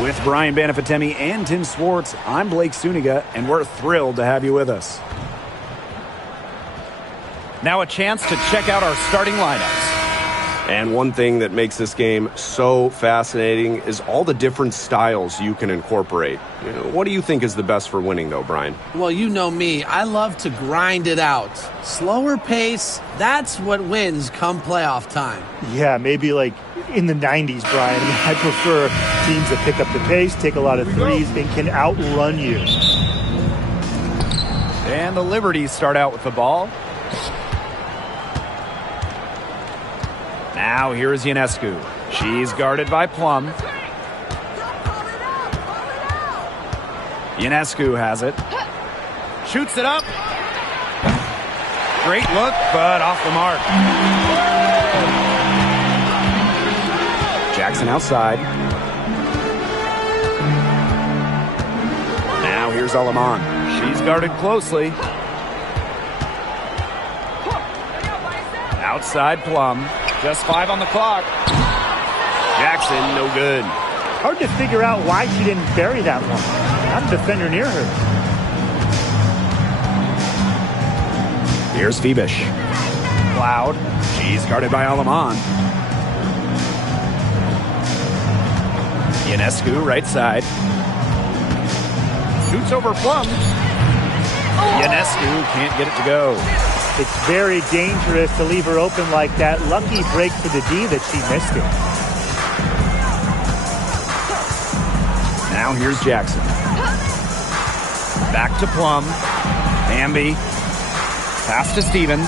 With Brian Banafitemi and Tim Swartz, I'm Blake Suniga, and we're thrilled to have you with us. Now a chance to check out our starting lineups. And one thing that makes this game so fascinating is all the different styles you can incorporate. What do you think is the best for winning, though, Brian? Well, you know me. I love to grind it out. Slower pace, that's what wins come playoff time. Yeah, maybe like in the 90s, Brian. I prefer teams that pick up the pace, take a lot of threes, and can outrun you. And the Liberties start out with the ball. Now here's Ionescu. She's guarded by Plum. Ionescu has it. Shoots it up. Great look, but off the mark. Jackson outside. Now here's Alaman. She's guarded closely. Outside Plum. Just 5 on the clock. Jackson, no good. Hard to figure out why she didn't bury that one. Not a defender near her. Here's Phoebish. Cloud. She's guarded by Alaman. Ionescu, right side. Shoots over Plum. Ionescu can't get it to go. It's very dangerous to leave her open like that. Lucky break for the D that she missed it. Now here's Jackson. Back to Plum. Bambi. Pass to Stevens.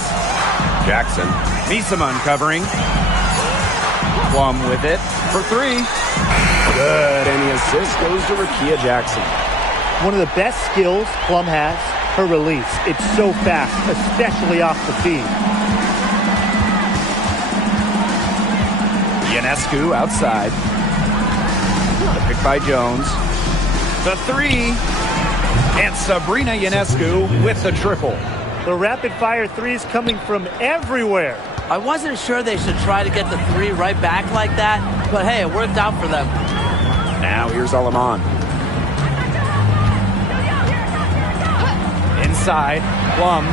Jackson. Misama covering. Plum with it for 3. Good, and the assist goes to Rickea Jackson. One of the best skills Plum has, her release. It's so fast, especially off the feed. Ionescu outside. The pick by Jones. The 3. And Sabrina Ionescu with the triple. The rapid-fire threes coming from everywhere. I wasn't sure they should try to get the 3 right back like that, but hey, it worked out for them. Now here's Alaman. Inside, Plum.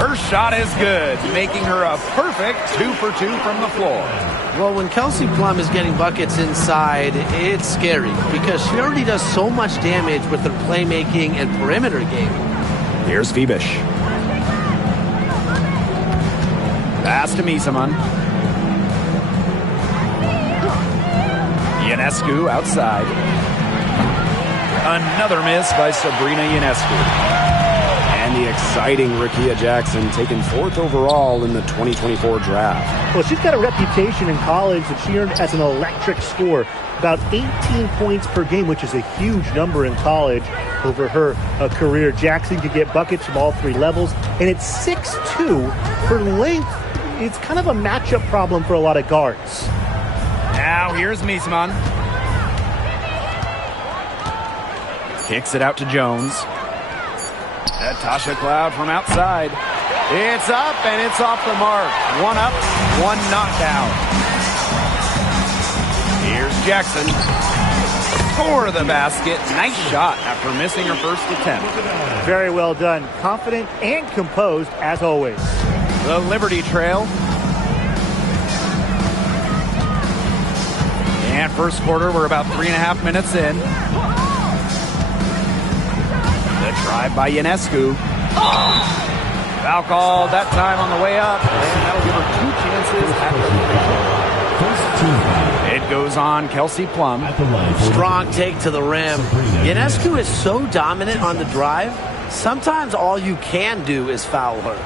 Her shot is good, making her a perfect 2 for 2 from the floor. Well, when Kelsey Plum is getting buckets inside, it's scary because she already does so much damage with her playmaking and perimeter game. Here's Phoebish. Pass to Misama. Ionescu outside. Another miss by Sabrina Ionescu. And the exciting Rickea Jackson taken 4th overall in the 2024 draft. Well, she's got a reputation in college that she earned as an electric scorer. About 18 points per game, which is a huge number in college over her career. Jackson could get buckets from all 3 levels. And it's 6'2". Her length, it's kind of a matchup problem for a lot of guards. Now here's Misama. Kicks it out to Jones. Natasha Cloud from outside. It's up and it's off the mark. 1 up, 1 not down. Here's Jackson. For the basket. Nice shot after missing her first attempt. Very well done. Confident and composed as always. The Liberty trail. And first quarter, we're about 3.5 minutes in. The drive by Ionescu. Foul called that time on the way up. And that'll give her 2 chances at the free throw line. It goes on Kelsey Plum. Strong take to the rim. Ionescu is so dominant on the drive, sometimes all you can do is foul her.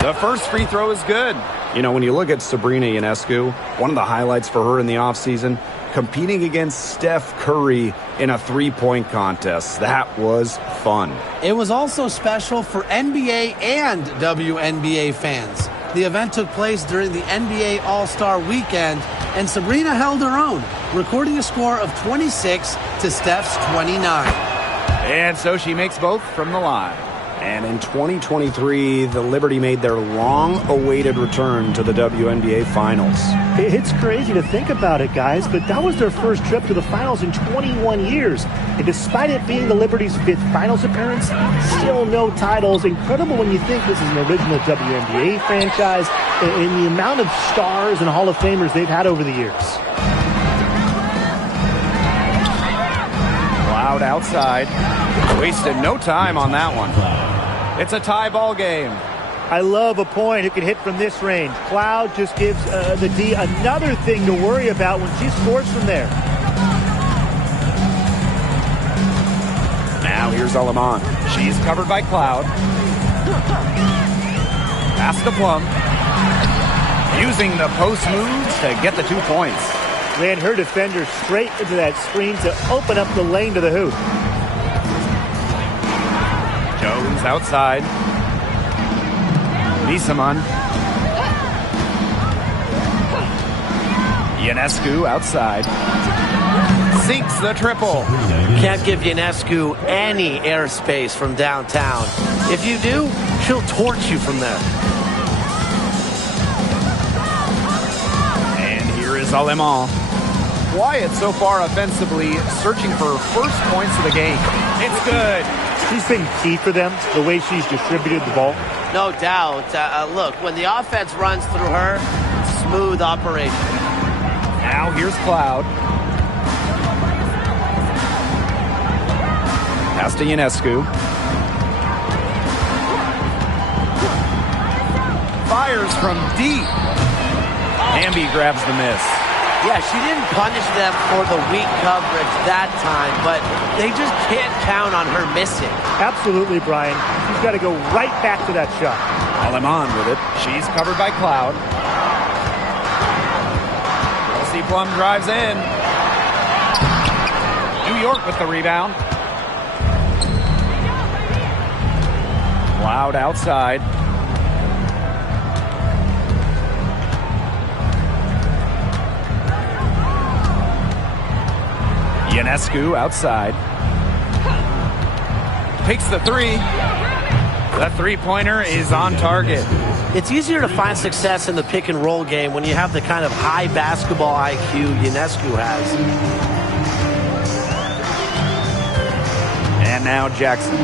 The first free throw is good. You know, when you look at Sabrina Ionescu, one of the highlights for her in the offseason, competing against Steph Curry in a 3-point contest. That was fun. It was also special for NBA and WNBA fans. The event took place during the NBA All-Star Weekend, and Sabrina held her own, recording a score of 26 to Steph's 29. And so she makes both from the line. And in 2023, the Liberty made their long-awaited return to the WNBA Finals. It's crazy to think about it, guys, but that was their first trip to the finals in 21 years. And despite it being the Liberty's 5th finals appearance, still no titles. Incredible when you think this is an original WNBA franchise and the amount of stars and Hall of Famers they've had over the years. Cloud outside. Wasted no time on that one. It's a tie ball game. I love a point who can hit from this range. Cloud just gives the D another thing to worry about when she scores from there. Now here's Aleman. She's covered by Cloud. Pass to Plum. Using the post moves to get the 2 points. Ran her defender straight into that screen to open up the lane to the hoop. Jones outside. Misaman. Ionescu outside. Sinks the triple. Can't give Ionescu any airspace from downtown. If you do, she'll torch you from there. And here is Aleman. Quiet so far offensively, searching for first points of the game. It's good. She's been key for them, the way she's distributed the ball. No doubt. Look, when the offense runs through her, smooth operation. Now here's Cloud. Pass to Ionescu. Fires from deep. Hamby grabs the miss. Yeah, she didn't punish them for the weak coverage that time, but they just can't count on her missing. Absolutely, Brian. She's got to go right back to that shot. Aleman with it. She's covered by Cloud. Kelsey Plum drives in. New York with the rebound. Cloud outside. Ionescu outside. Takes the three. The three-pointer is on target. It's easier to find success in the pick-and-roll game when you have the kind of high basketball IQ Ionescu has. And now Jackson.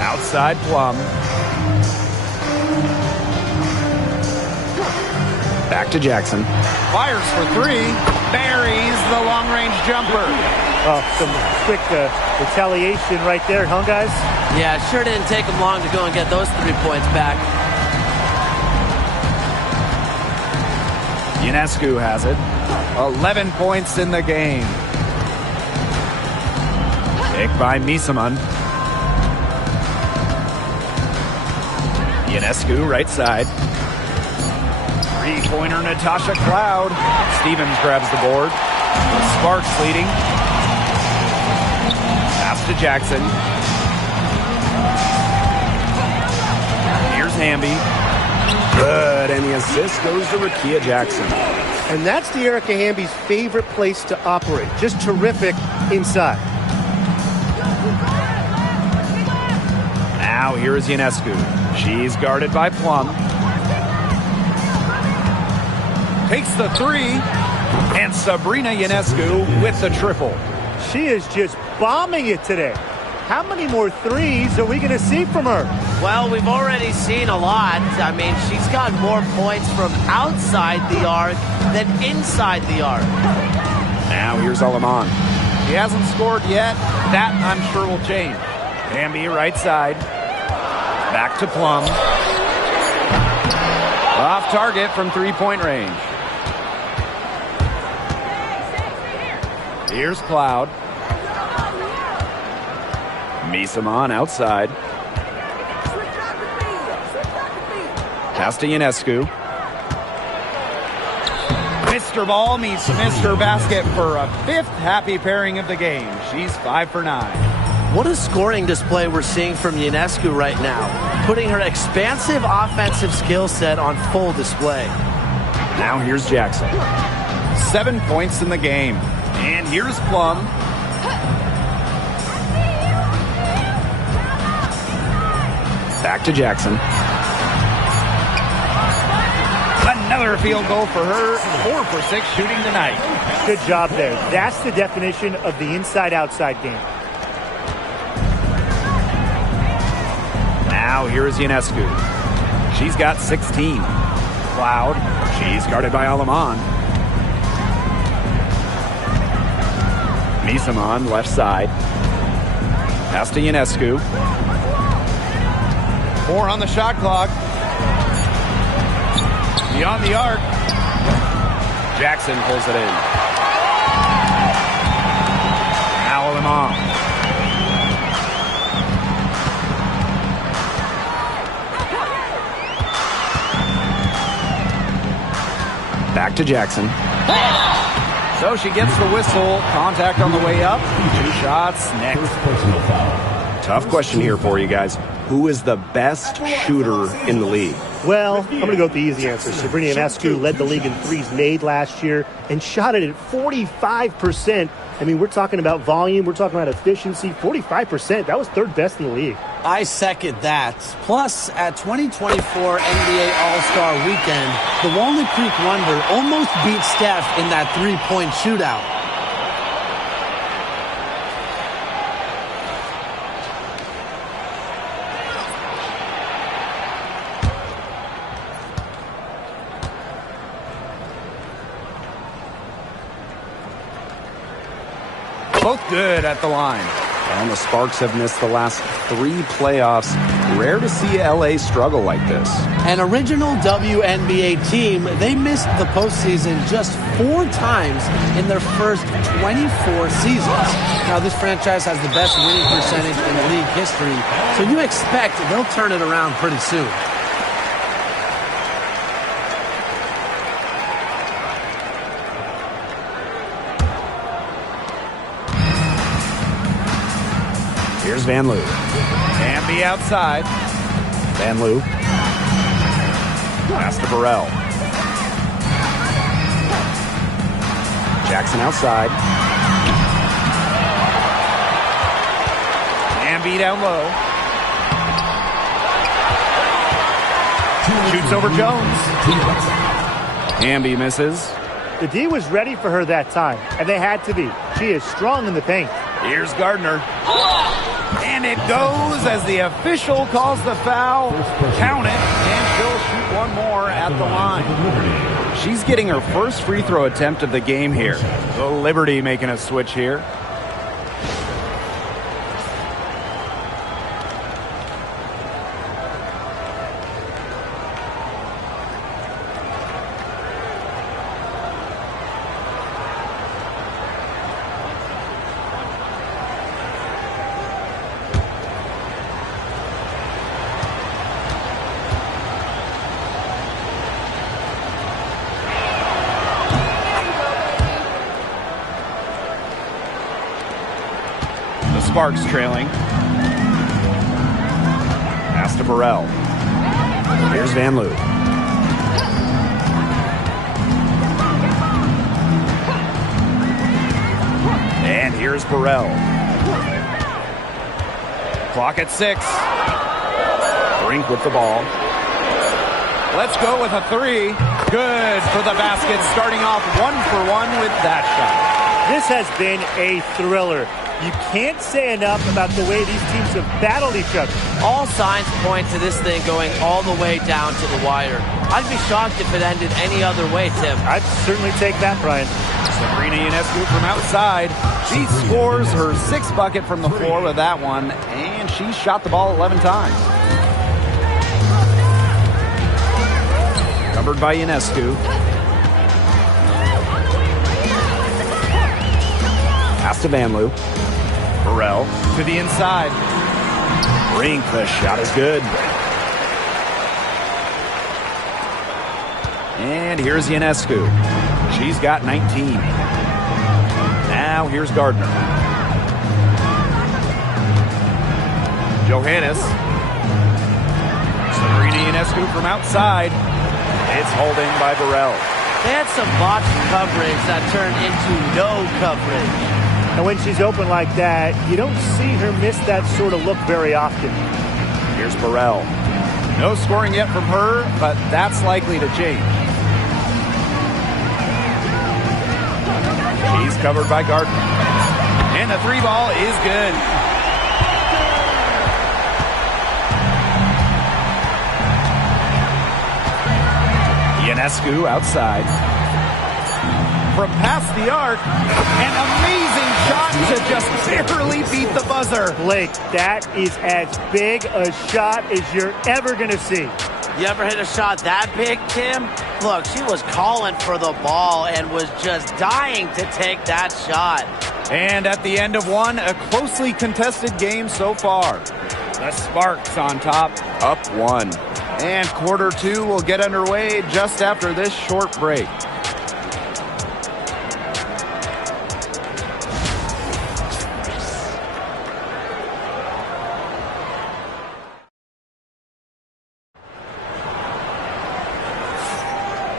Outside Plum. Back to Jackson. Fires for three. Buries the long-range jumper. Oh, some quick retaliation right there, huh, guys? Yeah, it sure didn't take them long to go and get those 3 points back. Ionescu has it. 11 points in the game. Pick by Misaman. Ionescu right side. Three-pointer Natasha Cloud. Stevens grabs the board. Sparks leading. Pass to Jackson. Here's Hamby. Good, and the assist goes to Rakia Jackson. And that's the Erica Hamby's favorite place to operate. Just terrific inside. Now here is Ionescu. She's guarded by Plum. Takes the three. And Sabrina Ionescu with the triple. She is just bombing it today. How many more threes are we going to see from her? Well, we've already seen a lot. I mean, she's got more points from outside the arc than inside the arc. Now here's Aleman. He hasn't scored yet. That, I'm sure, will change. Hamby right side. Back to Plum. Off target from three-point range. Here's Cloud. Misaman outside. Pass to Ionescu. Mr. Ball meets Mr. Basket for a fifth happy pairing of the game. She's 5 for 9. What a scoring display we're seeing from Ionescu right now, putting her expansive offensive skill set on full display. Now here's Jackson. 7 points in the game. And here's Plum. Back to Jackson. Another field goal for her. 4 for 6 shooting tonight. Good job there. That's the definition of the inside-outside game. Now here is Ionescu. She's got 16. Cloud. She's guarded by Alaman. Misamon, left side. Pass to Ionescu. 4 on the shot clock. Beyond the arc. Jackson pulls it in. Now Alaman. Back to Jackson. So she gets the whistle. Contact on the way up. 2 shots next. Tough question here for you guys. Who is the best shooter in the league? Well, I'm going to go with the easy answer. Sabrina Ionescu led the league in threes made last year and shot it at 45%. I mean, we're talking about volume. We're talking about efficiency. 45%. That was third best in the league. I second that. Plus, at 2024 NBA All-Star Weekend, the Walnut Creek Wonder almost beat Steph in that three-point shootout. Both good at the line. And the Sparks have missed the last 3 playoffs. Rare to see LA struggle like this. An original WNBA team, they missed the postseason just 4 times in their first 24 seasons. Now, this franchise has the best winning percentage in league history, so you expect they'll turn it around pretty soon. Here's Van Loo. And be outside. Van Loo. Pass to Burrell. Jackson outside. And be down low. Shoots over Jones. Hamby misses. The D was ready for her that time, and they had to be. She is strong in the paint. Here's Gardner. And it goes as the official calls the foul. Count it, and she'll shoot one more at the line. She's getting her first free throw attempt of the game here. The Liberty making a switch here. Sparks trailing. Pass to Burrell. Here's Van Loo. And here's Burrell. Clock at 6. Brink with the ball. Let's go with a 3. Good for the basket, starting off 1 for 1 with that shot. This has been a thriller. You can't say enough about the way these teams have battled each other. All signs point to this thing going all the way down to the wire. I'd be shocked if it ended any other way, Tim. I'd certainly take that, Brian. Sabrina Ionescu from outside. She scores her 6th bucket from the floor with that one, and she shot the ball 11 times. Covered by Ionescu. Pass to Van Loo. Burrell to the inside. Brink, the shot is good. And here's Ionescu. She's got 19. Now here's Gardner. Johannes. Sabrina Ionescu from outside. It's holding by Burrell. They had some botched coverage that turned into no coverage. And when she's open like that, you don't see her miss that sort of look very often. Here's Burrell. No scoring yet from her, but that's likely to change. She's covered by Gardner. And the three ball is good. Ionescu outside. From past the arc, an amazing shot to just barely beat the buzzer. Blake, that is as big a shot as you're ever going to see. You ever hit a shot that big, Tim? Look, she was calling for the ball and was just dying to take that shot. And at the end of one, a closely contested game so far. The Sparks on top, up one. And quarter two will get underway just after this short break.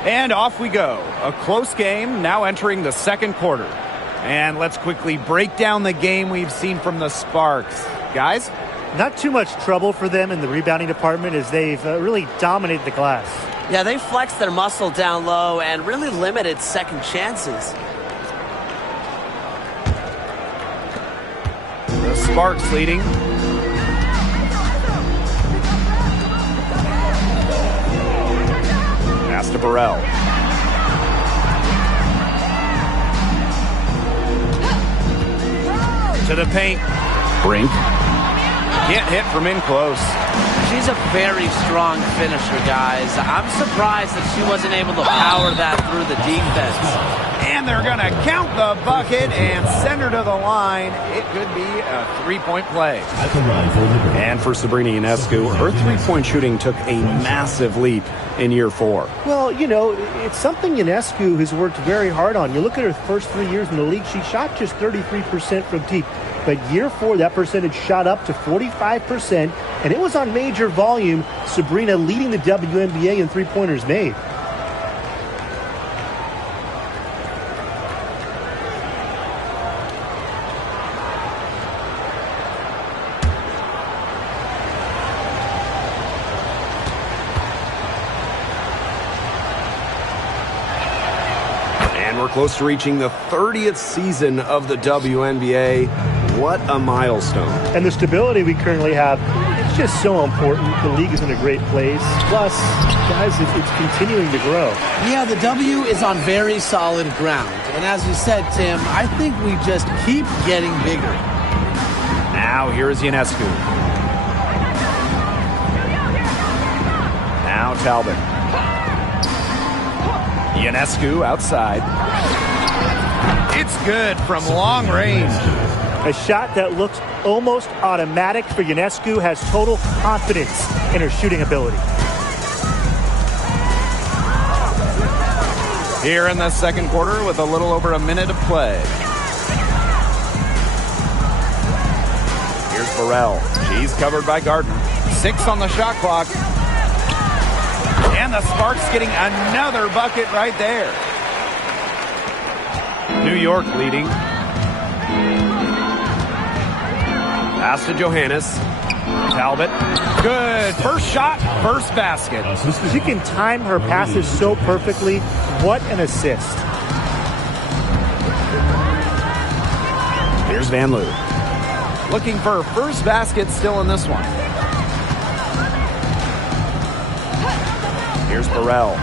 And off we go. A close game now entering the second quarter. And let's quickly break down the game we've seen from the Sparks. Guys? Not too much trouble for them in the rebounding department as they've really dominated the glass. Yeah, they flexed their muscle down low and really limited second chances. The Sparks leading. Pass to Burrell. To the paint. Brink. Can't hit from in close. She's a very strong finisher, guys. I'm surprised that she wasn't able to power that through the defense. And they're going to count the bucket and send her to the line. It could be a three-point play. And for Sabrina Ionescu, her three-point shooting took a massive leap in year 4. Well, you know, it's something Ionescu has worked very hard on. You look at her first 3 years in the league, she shot just 33% from deep. But year 4, that percentage shot up to 45%, and it was on major volume. Sabrina leading the WNBA in three-pointers made. We're close to reaching the 30th season of the WNBA. What a milestone. And the stability we currently have, it's just so important. The league is in a great place. Plus, guys, it's continuing to grow. Yeah, the W is on very solid ground. And as you said, Tim, I think we just keep getting bigger. Now, here is Ionescu. Now, Talbot. Ionescu outside. It's good from long range. A shot that looks almost automatic for Ionescu, has total confidence in her shooting ability. Here in the second quarter with a little over a minute of play. Here's Burrell. She's covered by Gardner. 6 on the shot clock. And the Sparks getting another bucket right there. New York leading. Pass to Johannes. Talbot. Good. First shot, first basket. She can time her passes so perfectly. What an assist. Here's Van Loo. Looking for her first basket still in this one. Here's Burrell.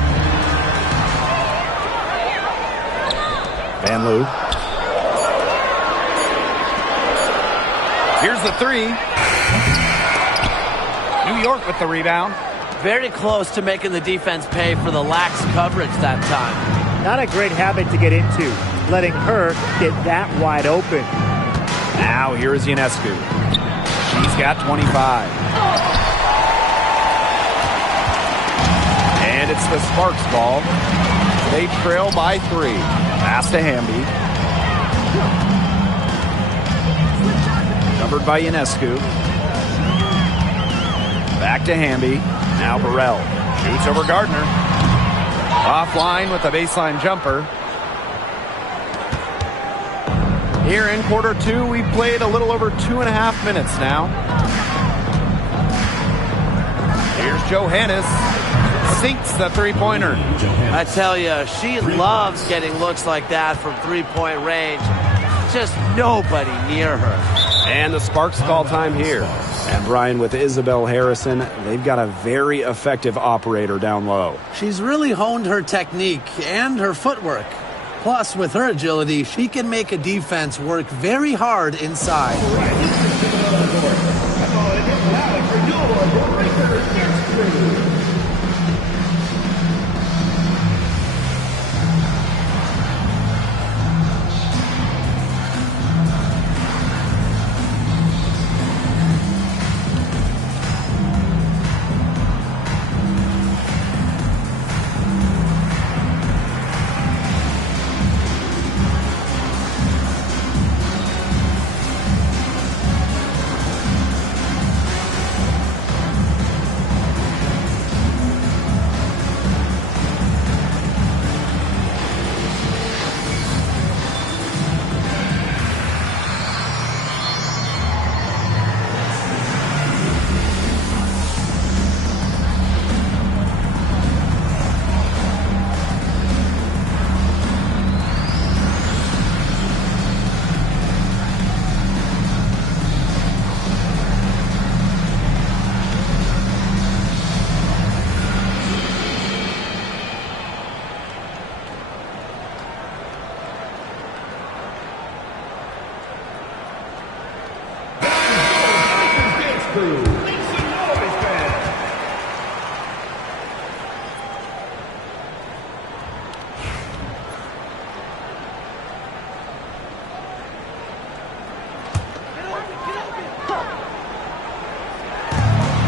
Van Loo. Here's the three. New York with the rebound. Very close to making the defense pay for the lax coverage that time. Not a great habit to get into, letting her get that wide open. Now here is Ionescu. She's got 25. And it's the Sparks ball. They trail by 3. Pass to Hamby. Covered by Ionescu. Back to Hamby. Now Burrell. Shoots over Gardner. Offline with a baseline jumper. Here in quarter two, we've played a little over 2.5 minutes now. Here's Johannes. Sinks the three-pointer. I tell you, she loves getting looks like that from three-point range. Just nobody near her. And the Sparks call time here. And Brian, with Isabel Harrison, they've got a very effective operator down low. She's really honed her technique and her footwork. Plus, with her agility, she can make a defense work very hard inside.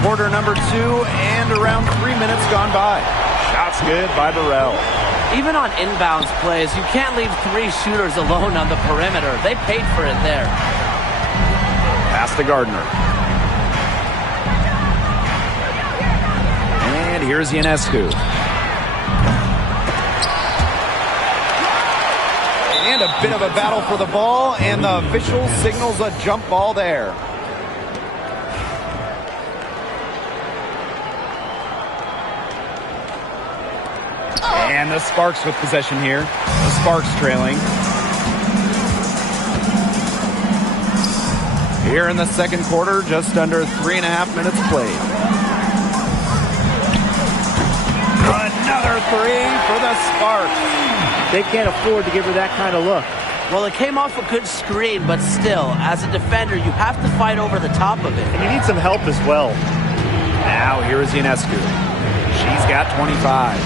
Quarter number two and around 3 minutes gone by. Shots good by Burrell. Even on inbounds plays, you can't leave three shooters alone on the perimeter. They paid for it there. Pass to Gardner. And here's Ionescu. And a bit of a battle for the ball, and the official signals a jump ball there. And the Sparks with possession here. The Sparks trailing. Here in the second quarter, just under 3.5 minutes played. Another three for the Sparks. They can't afford to give her that kind of look. Well, it came off a good screen, but still, as a defender, you have to fight over the top of it. And you need some help as well. Now here is Ionescu. She's got 25.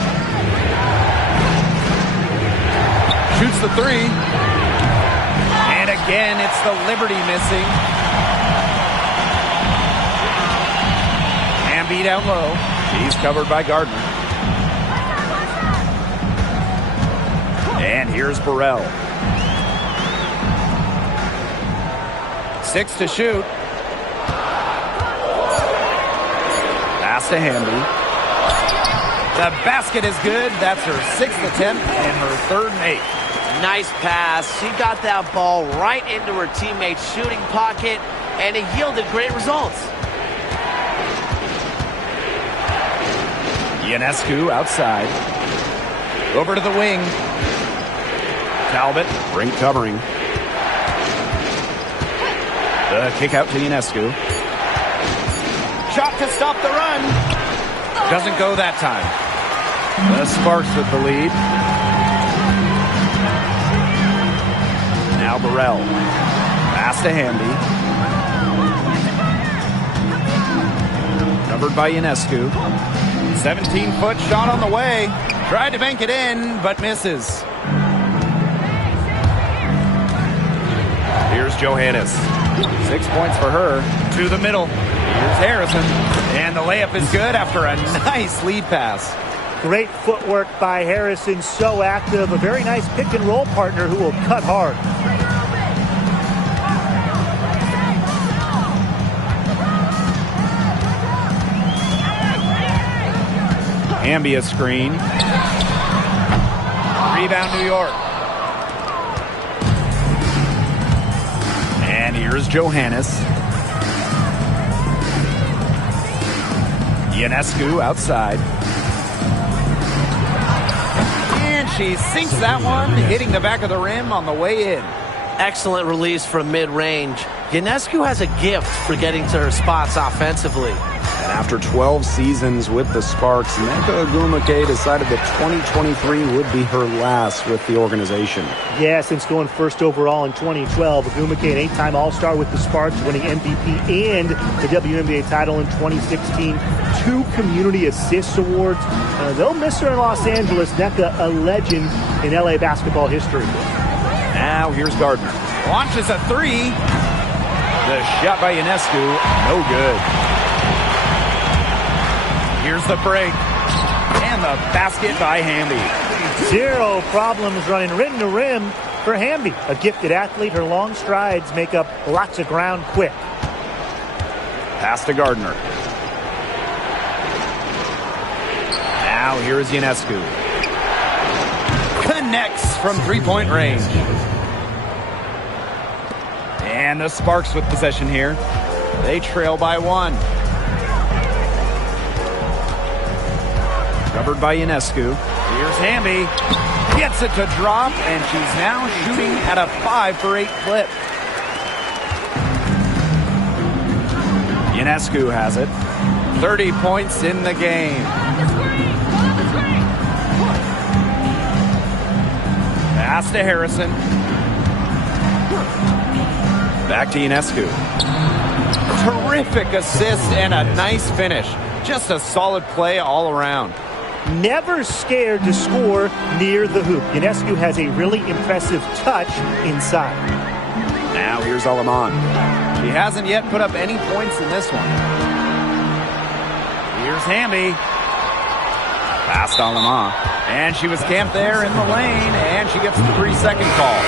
Shoots the three. And again, it's the Liberty missing. Amby down low. She's covered by Gardner. And here's Burrell. 6 to shoot. Pass to Hamby. The basket is good. That's her 6th attempt and her 3rd make. Nice pass. She got that ball right into her teammate's shooting pocket, and it yielded great results. Ionescu outside. Over to the wing. Talbot, ring covering. The kick out to Ionescu. Shot to stop the run. Doesn't go that time. The Sparks with the lead. Now Burrell. Pass to Hamby. Covered by Ionescu. 17-foot shot on the way. Tried to bank it in, but misses. Here's Johannes. 6 points for her. To the middle. Here's Harrison. And the layup is good after a nice lead pass. Great footwork by Harrison. So active. A very nice pick-and-roll partner who will cut hard. Ambia screen. Rebound, New York. And here's Johannes. Ionescu outside. And she sinks that one, hitting the back of the rim on the way in. Excellent release from mid-range. Ionescu has a gift for getting to her spots offensively. And after 12 seasons with the Sparks, Nneka Ogwumike decided that 2023 would be her last with the organization. Yeah, since going first overall in 2012, Ogwumike, an 8-time All-Star with the Sparks, winning MVP and the WNBA title in 2016. 2 Community Assists Awards. They'll miss her in Los Angeles. Nneka, a legend in LA basketball history. Now here's Gardner. Launches a 3. The shot by Ionescu, no good. Here's the break. And the basket by Hamby. 0 problems running rim to rim for Hamby. A gifted athlete, her long strides make up lots of ground quick. Pass to Gardner. Now here is Ionescu. Connects from three-point range. And the Sparks with possession here. They trail by 1. Covered by Ionescu. Here's Hamby. Gets it to drop, and she's now shooting at a 5 for 8 clip. Ionescu has it. 30 points in the game. Pass to Harrison. Back to Ionescu. Terrific assist and a nice finish. Just a solid play all around. Never scared to score near the hoop. Ionescu has a really impressive touch inside. Now here's Aleman. She hasn't yet put up any points in this one. Here's Hamby. Past Aleman. And she was camped there in the lane, and she gets the 3-second call.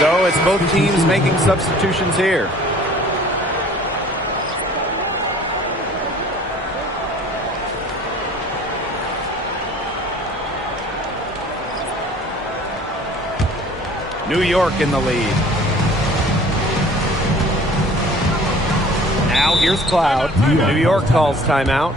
So it's both teams making substitutions here. New York in the lead. Now here's Cloud. New York calls timeout.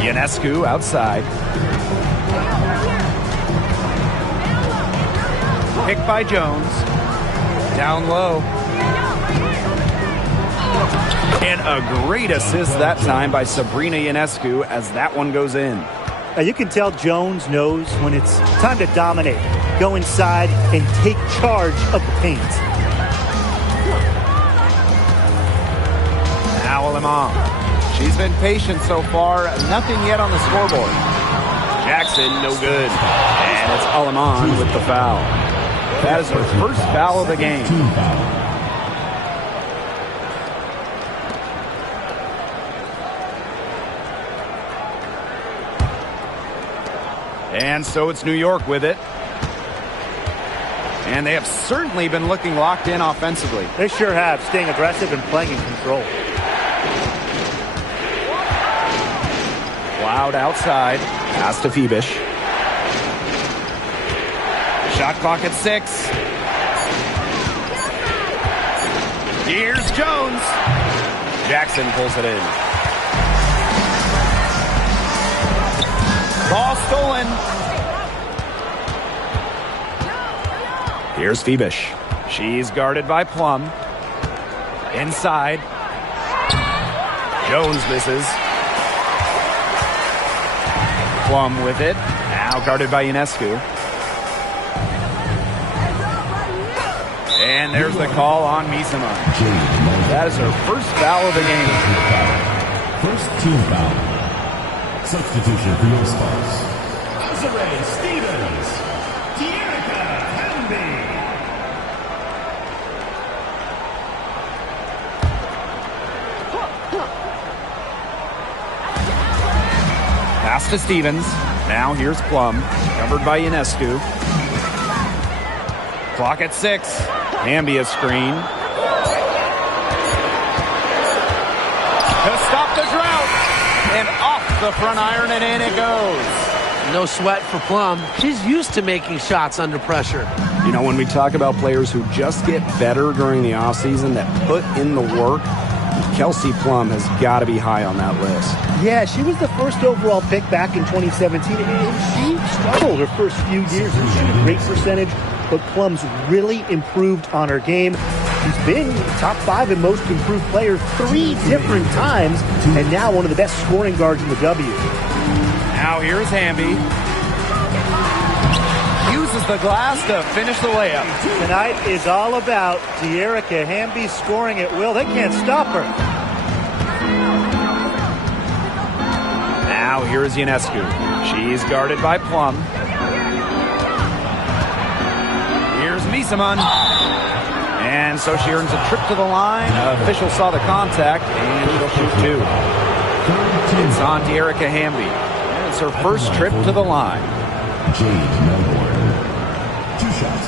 Ionescu outside. Picked by Jones. Down low. And a great assist that time by Sabrina Ionescu as that one goes in. Now you can tell Jones knows when it's time to dominate. Go inside and take charge of the paint. Now Aleman. She's been patient so far. Nothing yet on the scoreboard. Jackson, no good. And it's Alaman with the foul. That is her first foul of the game. And so it's New York with it. And they have certainly been looking locked in offensively. They sure have, staying aggressive and playing in control. Loud outside. Pass to Phoebish. Shot clock at 6. Here's Jones. Jackson pulls it in. Ball stolen. Here's Phoebish. She's guarded by Plum. Inside. Jones misses. Plum with it. Now guarded by Ionescu. And there's the call on Misama. That is her first foul of the game. First team foul. Substitution for your spots. Azare Stevens. Tierra Hamby. Pass to Stevens. Now here's Plum. Covered by Ionescu. Clock at 6. Hamby a screen. To stop the drought. And off the front iron and in it goes. No sweat for Plum. She's used to making shots under pressure. You know, when we talk about players who just get better during the offseason, that put in the work, Kelsey Plum has got to be high on that list. Yeah, she was the first overall pick back in 2017, and she struggled her first few years. She had a great percentage, but Plum's really improved on her game. She's been top 5 in most improved players 3 different times, and now one of the best scoring guards in the W. Now here's Hamby. Uses the glass to finish the layup. Tonight is all about Tierra Hamby scoring at will. They can't stop her. Now here's Ionescu. She's guarded by Plum. Here's Misaman. And so she earns a trip to the line. Official saw the contact, and she'll shoot 2. It's on Tierra Hamby. And it's her first trip to the line. Jade Melbourne. 2 shots.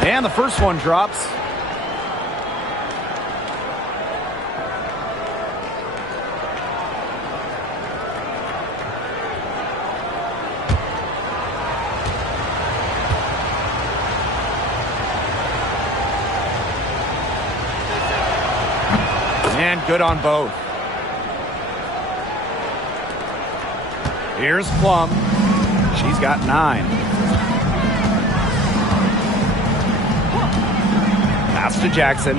And the first one drops. And good on both. Here's Plum. She's got 9. Pass to Jackson.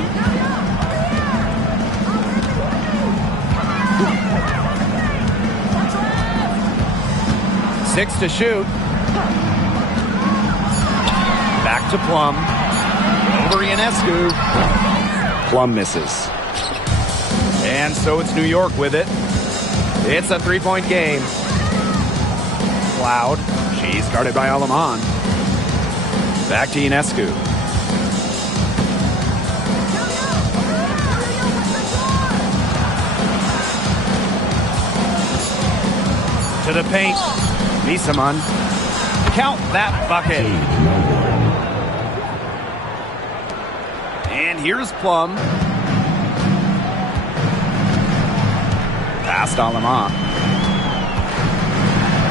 Six to shoot. Back to Plum. Over Ionescu. Plum misses. And so it's New York with it. It's a 3-point game. Cloud. She's guarded by Alaman. Back to Ionescu. To the paint. Misaman. Count that bucket. And here's Plum. Past Alaman.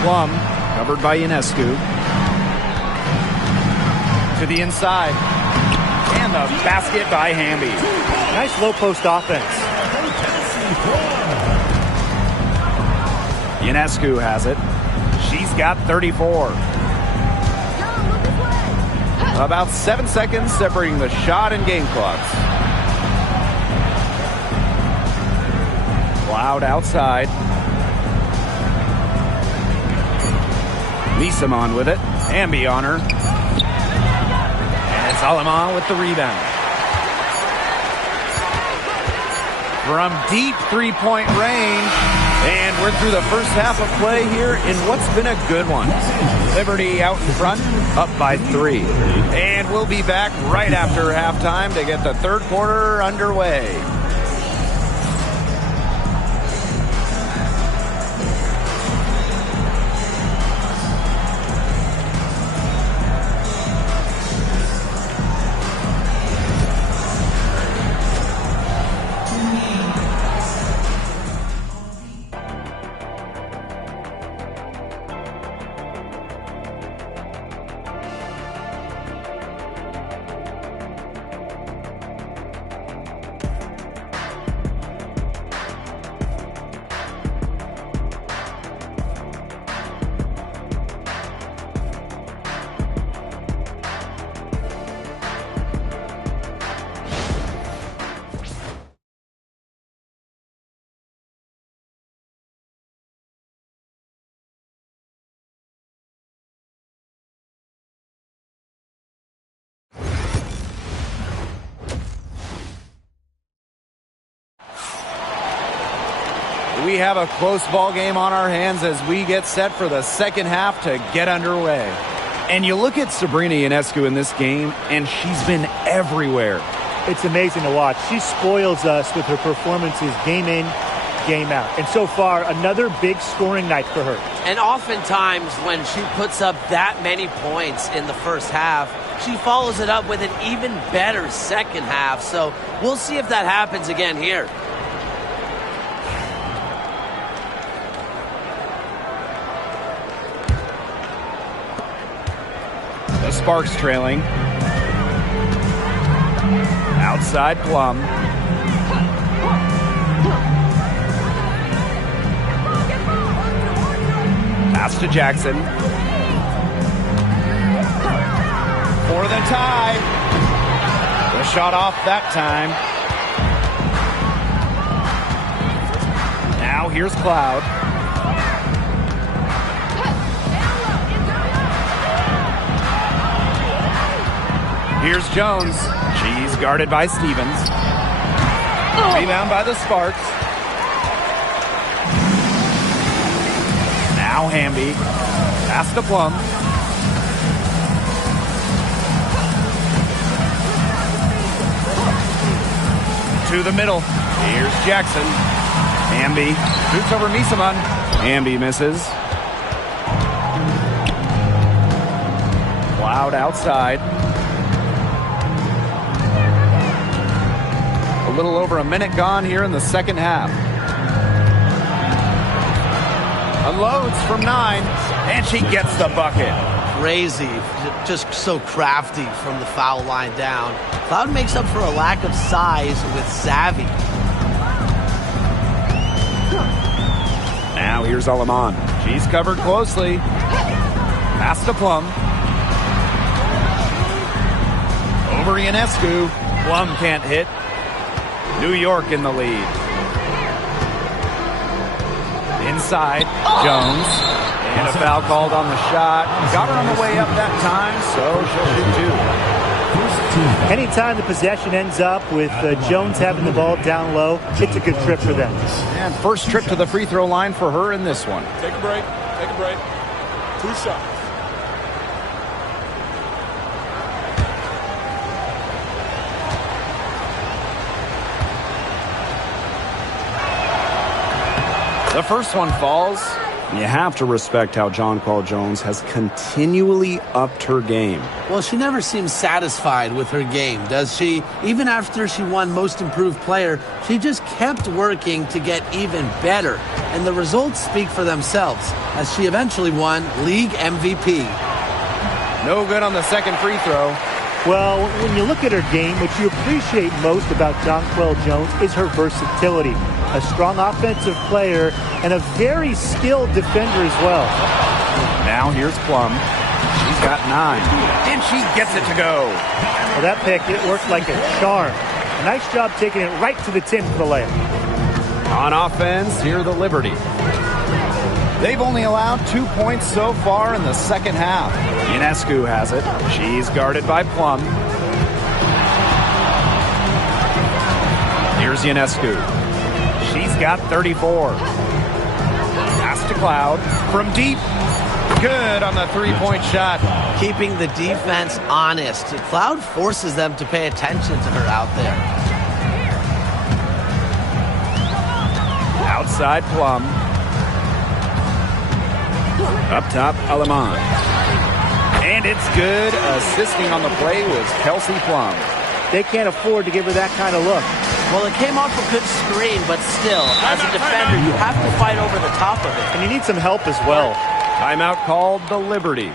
Plum, covered by Ionescu. To the inside. And the basket by Hamby. Nice low post offense. Ionescu has it. She's got 34. About 7 seconds separating the shot and game clocks. Cloud outside. Misamon with it. Ambi on her. And it's Alaman with the rebound. From deep three-point range. And we're through the first half of play here in what's been a good one. Liberty out in front, up by 3. And we'll be back right after halftime to get the third quarter underway. We have a close ball game on our hands as we get set for the second half to get underway. And you look at Sabrina Ionescu in this game, and she's been everywhere. It's amazing to watch. She spoils us with her performances game in, game out. And so far, another big scoring night for her. And oftentimes when she puts up that many points in the first half, she follows it up with an even better second half. So we'll see if that happens again here. The Sparks trailing. Outside Plum. Pass to Jackson. For the tie. The shot off that time. Now here's Cloud. Here's Jones. She's guarded by Stevens. Rebound by the Sparks. Now Hamby. Pass to Plum. To the middle. Here's Jackson. Hamby shoots over Misamon. Hamby misses. Cloud outside. A little over a minute gone here in the second half. Unloads from 9, and she gets the bucket. Crazy, just so crafty from the foul line down. Cloud makes up for a lack of size with savvy. Now here's Alaman. She's covered closely. Pass to Plum. Over Ionescu. Plum can't hit. New York in the lead. Inside, Jones. And a foul called on the shot. Got her on the way up that time, so she'll shoot 2. Anytime the possession ends up with Jones having the ball down low, it's a good trip for them. And first trip to the free throw line for her in this one. Take a break. Take a break. 2 shots. The first one falls. You have to respect how Jonquel Jones has continually upped her game. Well, she never seems satisfied with her game, does she? Even after she won Most Improved Player, she just kept working to get even better. And the results speak for themselves, as she eventually won League MVP. No good on the second free throw. Well, when you look at her game, what you appreciate most about Jonquel Jones is her versatility. A strong offensive player and a very skilled defender as well. Now here's Plum. She's got 9. And she gets it to go. Well, that pick, it worked like a charm. A nice job taking it right to the tin for the layup. On offense, here the Liberty. They've only allowed 2 points so far in the second half. Ionescu has it. She's guarded by Plum. Here's Ionescu. She's got 34. Pass to Cloud from deep. Good on the three-point shot. Keeping the defense honest. Cloud forces them to pay attention to her out there. Outside Plum. Up top, Aleman. And it's good. Assisting on the play was Kelsey Plum. They can't afford to give her that kind of look. Well, it came off a good screen, but still, as a defender, you have to fight over the top of it. And you need some help as well. Timeout called the Liberty.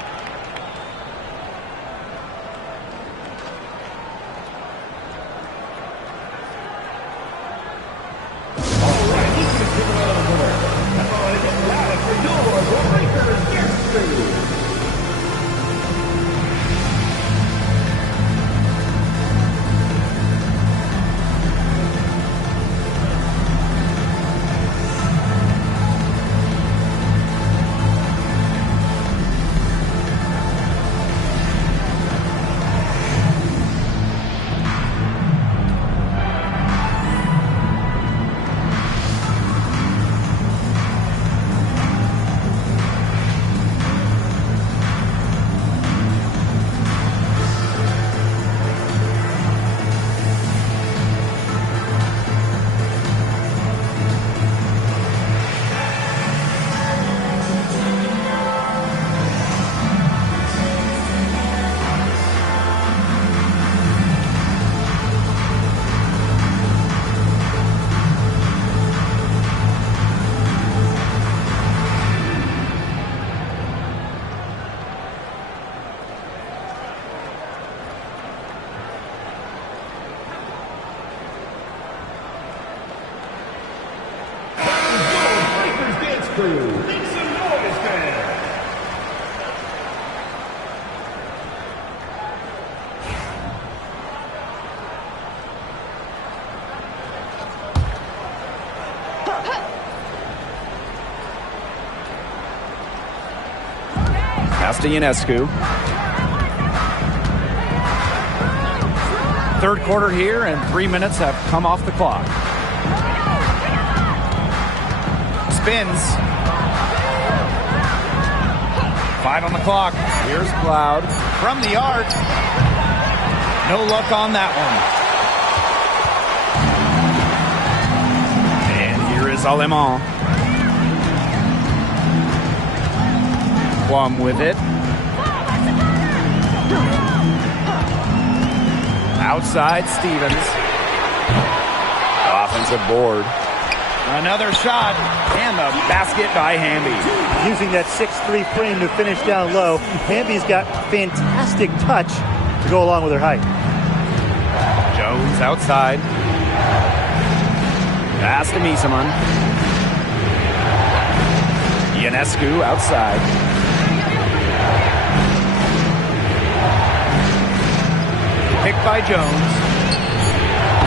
Pass to Ionescu. Third quarter here, and 3 minutes have come off the clock. Spins. 5 on the clock. Here's Cloud from the arc. No luck on that one. And here is Aleman. Plum with it. Outside Stevens. Offensive board. Another shot, and the basket by Hamby. Using that 6'3" frame to finish down low. Hamby's got fantastic touch to go along with her height. Jones outside. Pass to Misaman. Ionescu outside. Picked by Jones.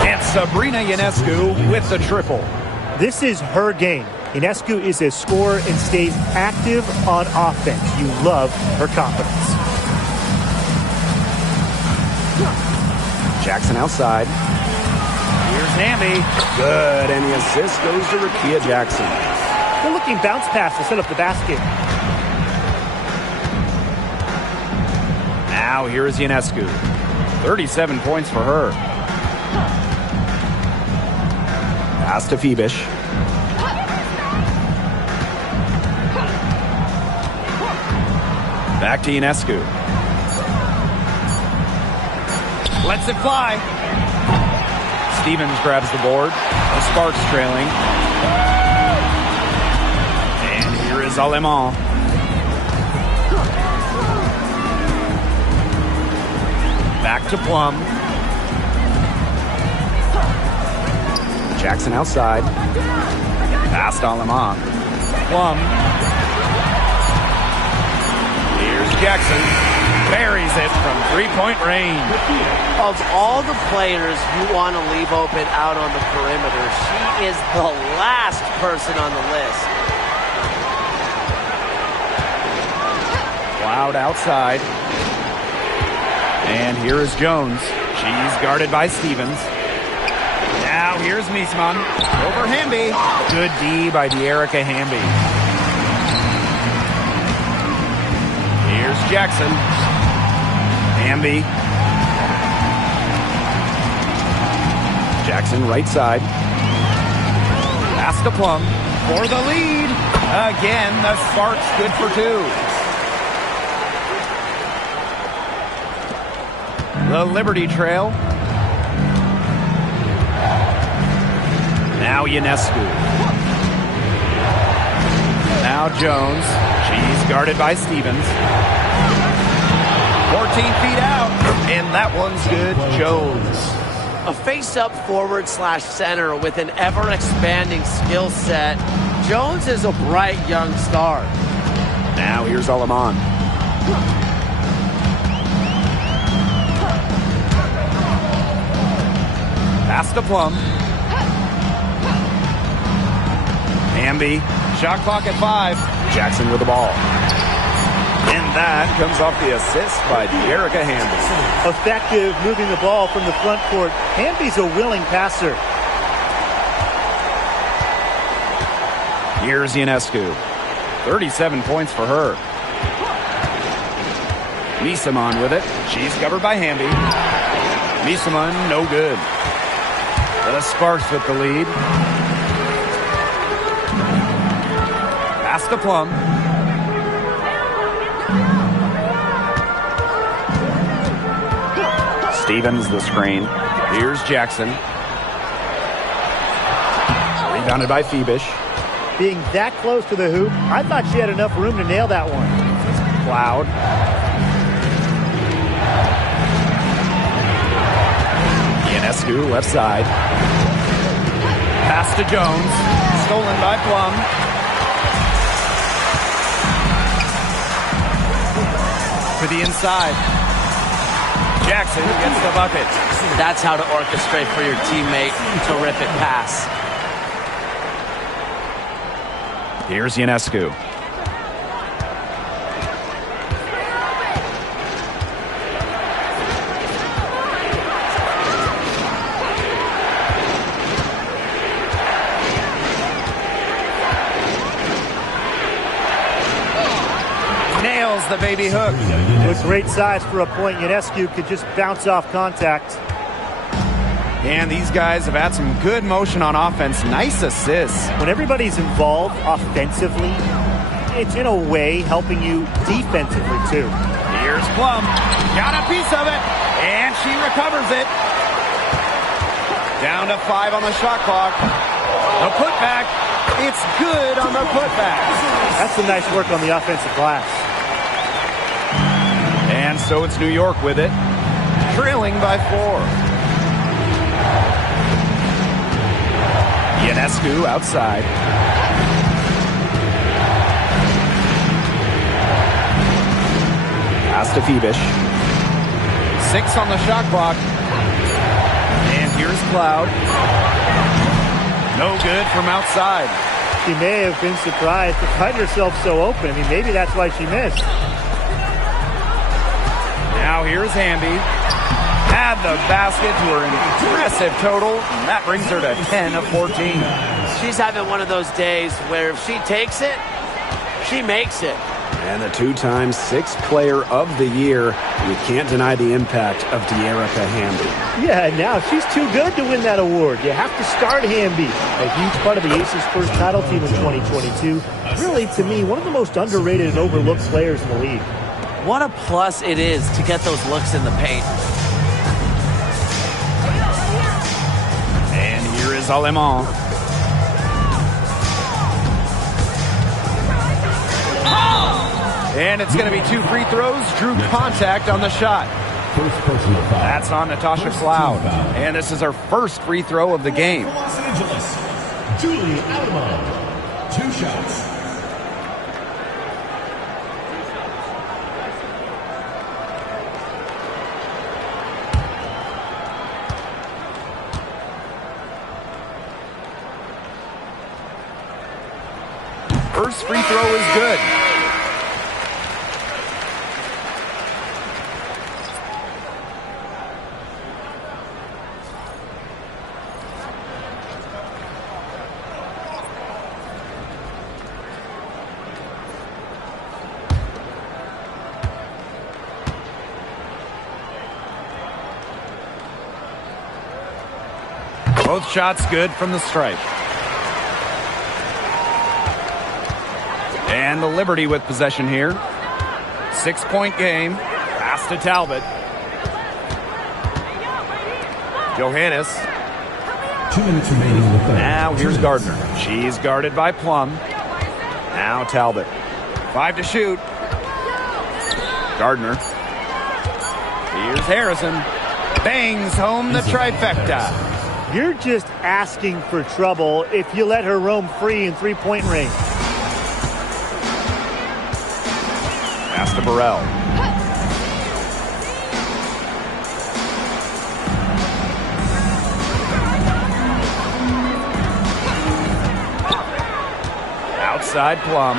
And Sabrina Ionescu with the triple. This is her game. Ionescu is a scorer and stays active on offense. You love her confidence. Jackson outside. Here's Hamby. Good, and the assist goes to Rakia Jackson. They're looking bounce pass to set up the basket. Now here is Ionescu. 37 points for her. Pass to Phoebish. Back to Ionescu. Lets it fly. Stevens grabs the board. The Sparks trailing. And here is Aleman. Back to Plum. Jackson outside. Past Aleman. Plum. Here's Jackson. buries it from three-point range. Of all the players you want to leave open out on the perimeter, she is the last person on the list. Cloud outside. And here is Jones. She's guarded by Stevens. Now here's Miesman. Over Hamby. Good D by De'Erica Hamby. Here's Jackson. Hamby. Jackson right side. Pass to Plum for the lead. Again, the Sparks good for two. The Liberty Trail. Now Ionescu. Now Jones. She's guarded by Stevens. 14 feet out. And that one's good. Jones. A face-up forward/center with an ever-expanding skill set. Jones is a bright young star. Now here's Aleman. Pass to Plum. Hamby. Shot clock at 5. Jackson with the ball. And that comes off the assist by De'Erica Hamby. Effective moving the ball from the front court. Hamby's a willing passer. Here's Ionescu. 37 points for her. Miesman with it. She's covered by Hamby. Miesman, no good. The Sparks with the lead. Pass to Plum. Stevens the screen. Here's Jackson. Rebounded by Phoebish. Being that close to the hoop, I thought she had enough room to nail that one. Cloud. Ionescu, left side. Pass to Jones. Stolen by Plum. To the inside. Jackson gets the bucket. That's how to orchestrate for your teammate. Terrific pass. Here's Ionescu. Nails the baby hook. With great size for a point, Ionescu could just bounce off contact. And these guys have had some good motion on offense. Nice assists. When everybody's involved offensively, it's in a way helping you defensively too. Here's Plum. Got a piece of it. And she recovers it. Down to 5 on the shot clock. The putback. It's good on the putback. That's some nice work on the offensive glass. And so it's New York with it. Trailing by 4. Ionescu outside. Pass to Phoebish. 6 on the shot clock. And here's Cloud. No good from outside. She may have been surprised to find herself so open. I mean, maybe that's why she missed. Now here's Hamby. Had the basket to her impressive total, and that brings her to 10 of 14. She's having one of those days where if she takes it, she makes it. And the 2-time 6th player of the year. You can't deny the impact of De'Erica Hamby. Yeah, now she's too good to win that award. You have to start Hamby. A huge part of the Aces' first title team in 2022. Really, to me, one of the most underrated and overlooked players in the league. What a plus it is to get those looks in the paint. And here is Aleman. And it's going to be 2 free throws. Drew contact on the shot. First personal foul. That's on Natasha Cloud. And this is her first free throw of the game. Los Angeles, Julie Aleman. 2 shots. First free throw is good. Both shots good from the stripe. And the Liberty with possession here. 6-point game. Pass to Talbot. Johannes. 2 minutes remaining in the third. Now here's Gardner. She's guarded by Plum. Now Talbot. 5 to shoot. Gardner. Here's Harrison. Bangs home the trifecta. You're just asking for trouble if you let her roam free in three-point range. Pass to Burrell. Outside Plum.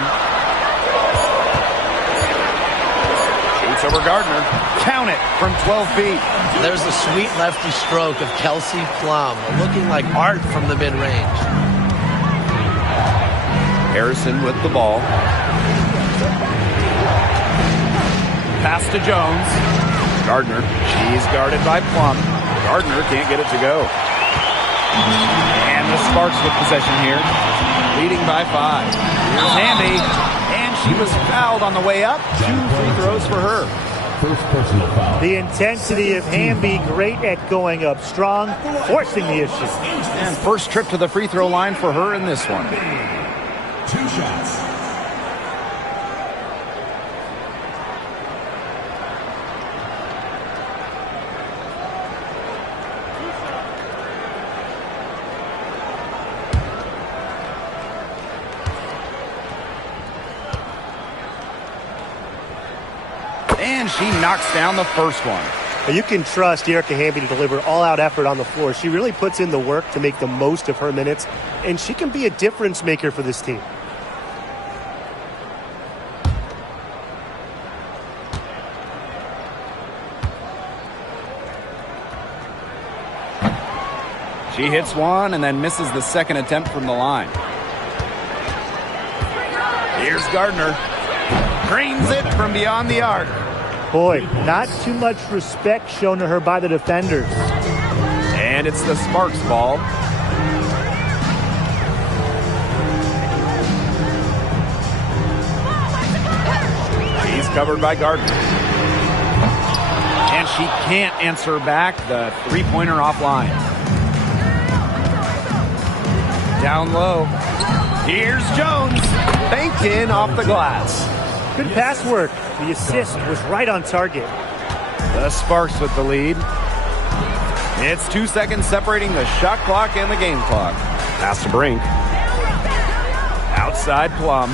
Shoots over Gardner. Count it from 12 feet. There's a sweet lefty stroke of Kelsey Plum, looking like art from the mid-range. Harrison with the ball. Pass to Jones. Gardner. She's guarded by Plum. Gardner can't get it to go. And the Sparks with possession here. Leading by 5. Here's Hamby. And she was fouled on the way up. 2 free throws for her. First personal foul. The intensity of Hamby, great at going up strong, forcing the issue. And first trip to the free throw line for her in this one. 2 shots. And she knocks down the first one. You can trust Erica Hamby to deliver all-out effort on the floor. She really puts in the work to make the most of her minutes, and she can be a difference maker for this team. She hits one and then misses the second attempt from the line. Here's Gardner. Drains it from beyond the arc. Boy, not too much respect shown to her by the defenders. And it's the Sparks ball. He's covered by Gardner. And she can't answer back the three-pointer offline. Down low. Here's Jones. Banked in off the glass. Good pass work. The assist was right on target. The Sparks with the lead. It's 2 seconds separating the shot clock and the game clock. Pass to Brink. Outside Plum.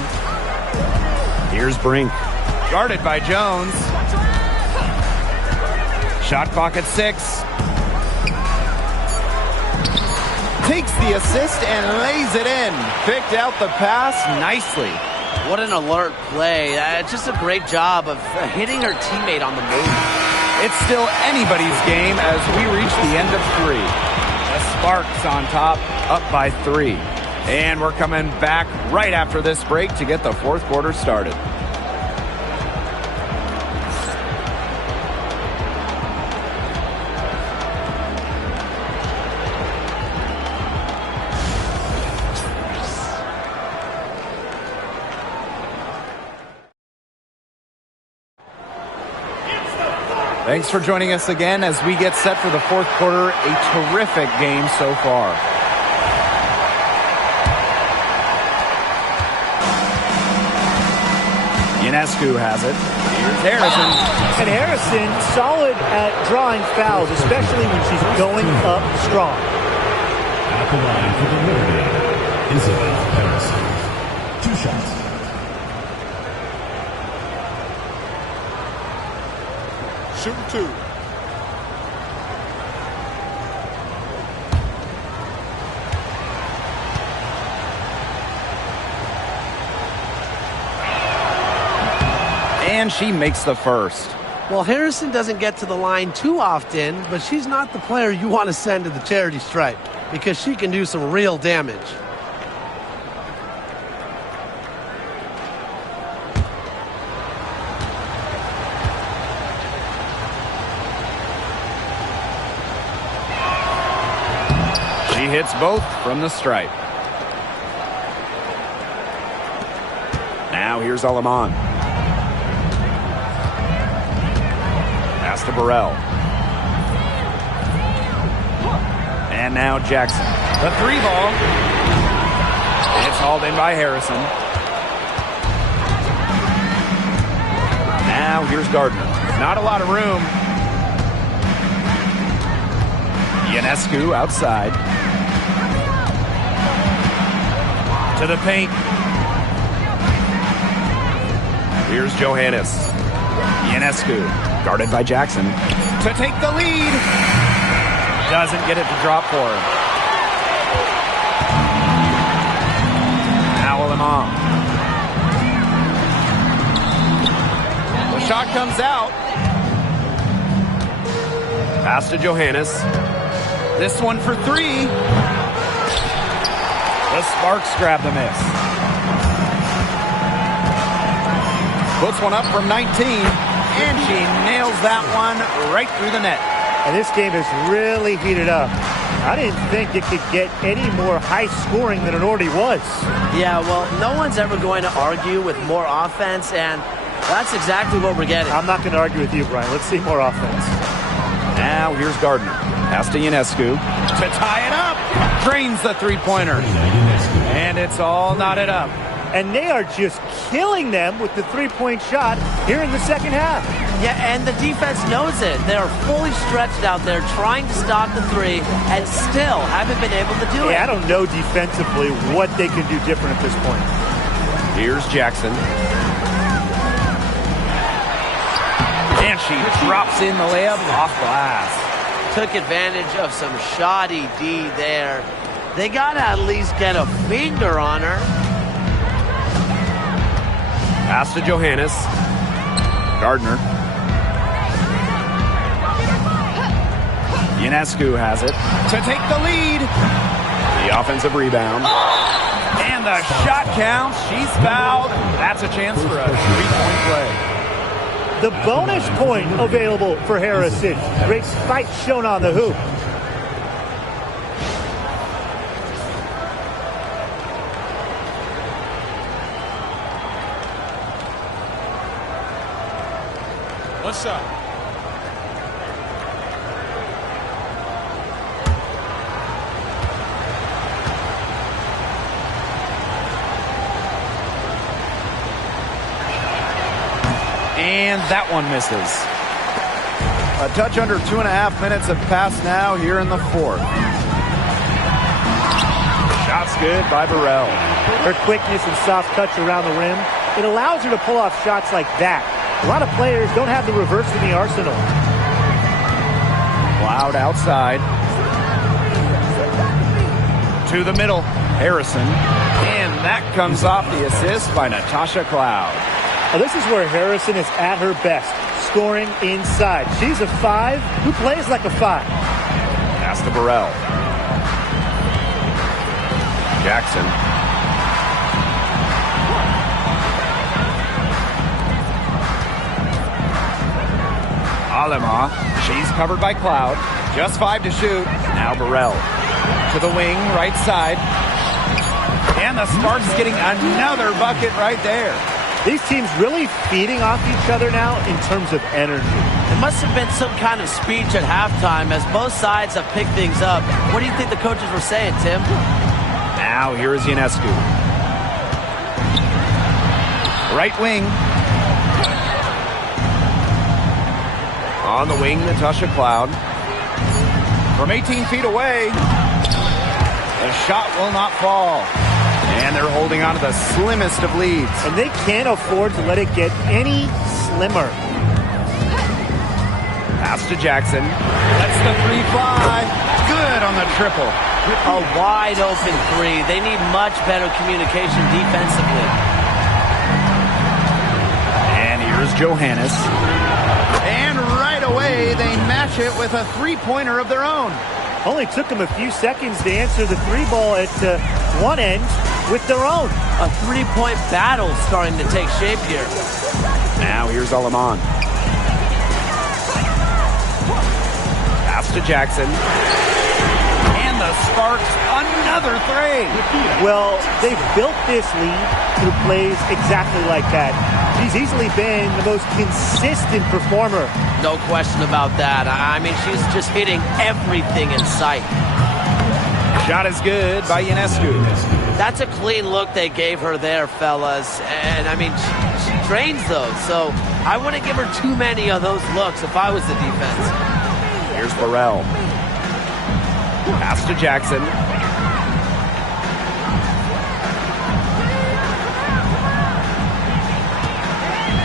Here's Brink. Guarded by Jones. Shot clock at 6. Takes the assist and lays it in. Picked out the pass nicely. What an alert play. Just a great job of hitting her teammate on the move. It's still anybody's game as we reach the end of 3. The Sparks on top, up by 3. And we're coming back right after this break to get the fourth quarter started. Thanks for joining us again as we get set for the fourth quarter. A terrific game so far. Ionescu has it. Here's Harrison. And Harrison, solid at drawing fouls, especially when she's going up strong. At the line for the Liberty, Isabel Harrison. 2 shots. Shooting 2. And she makes the first. Well, Harrison doesn't get to the line too often, but she's not the player you want to send to the charity stripe because she can do some real damage. She hits both from the stripe. Now here's Aleman. Pass to Burrell. And now Jackson. The three ball. It's hauled in by Harrison. Now here's Gardner. Not a lot of room. Ionescu outside. To the paint. Here's Johannes. Ionescu, guarded by Jackson. To take the lead. Doesn't get it to drop for her. Now Aleman. The shot comes out. Pass to Johannes. This one for three. The Sparks grab the miss. Puts one up from 19, and she nails that one right through the net. And this game is really heated up. I didn't think it could get any more high scoring than it already was. Yeah, well, no one's ever going to argue with more offense, and that's exactly what we're getting. I'm not going to argue with you, Brian. Let's see more offense. Now here's Gardner. Pass to Ionescu. To tie it up. Drains the three-pointer. And it's all knotted up. And they are just killing them with the three-point shot here in the second half. Yeah, and the defense knows it. They're fully stretched out there trying to stop the three and still haven't been able to do it. I don't know defensively what they can do different at this point. Here's Jackson. And she drops in the layup off glass. Took advantage of some shoddy D there. They got to at least get a finger on her. Pass to Johannes. Gardner. Ionescu has it to take the lead. The offensive rebound. And the shot counts. She's fouled. That's a chance for a three-point play. The bonus point available for Harrison. Great fight shown on the hoop. One shot. And that one misses. A touch under 2.5 minutes have passed now here in the fourth. Shot's good by Burrell. Her quickness and soft touch around the rim, it allows her to pull off shots like that. A lot of players don't have the reverse in the arsenal. Cloud outside. To the middle. Harrison. And that comes off the assist by Natasha Cloud. Now, this is where Harrison is at her best, scoring inside. She's a 5 who plays like a 5. Pass to Burrell. Jackson. Aleman. She's covered by Cloud. Just 5 to shoot. Now Burrell. To the wing, right side. And the Sparks getting another bucket right there. These teams really feeding off each other now in terms of energy. It must have been some kind of speech at halftime as both sides have picked things up. What do you think the coaches were saying, Tim? Now here is Ionescu. Right wing. On the wing, Natasha Cloud. From 18 feet away. The shot will not fall. And they're holding on to the slimmest of leads. And they can't afford to let it get any slimmer. Pass to Jackson. Lets the three fly. Good on the triple. A wide open three. They need much better communication defensively. And here Here's Johannes. And right away, they match it with a three-pointer of their own. Only took them a few seconds to answer the three ball at one end with their own. A three-point battle starting to take shape here. Now here's Aleman. Pass to Jackson. And the Sparks, another three. Well, they've built this lead through plays exactly like that. She's easily been the most consistent performer. No question about that. I mean, she's just hitting everything in sight. Shot is good by Ionescu. That's a clean look they gave her there, fellas. And, I mean, she drains those. So I wouldn't give her too many of those looks if I was the defense. Here's Burrell. Pass to Jackson.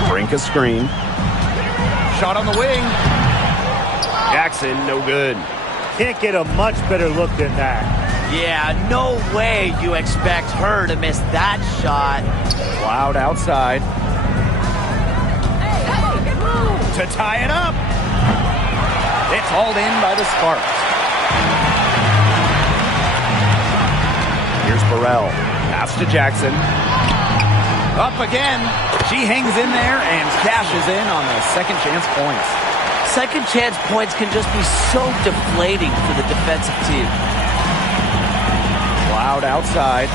Brink a screen. Shot on the wing. Jackson, no good. Can't get a much better look than that. Yeah, no way you expect her to miss that shot. Cloud outside. To tie it up. It's hauled in by the Sparks. Here's Burrell. Pass to Jackson. Up again. She hangs in there and cashes in on the second chance points. Second chance points can just be so deflating for the defensive team. Cloud outside.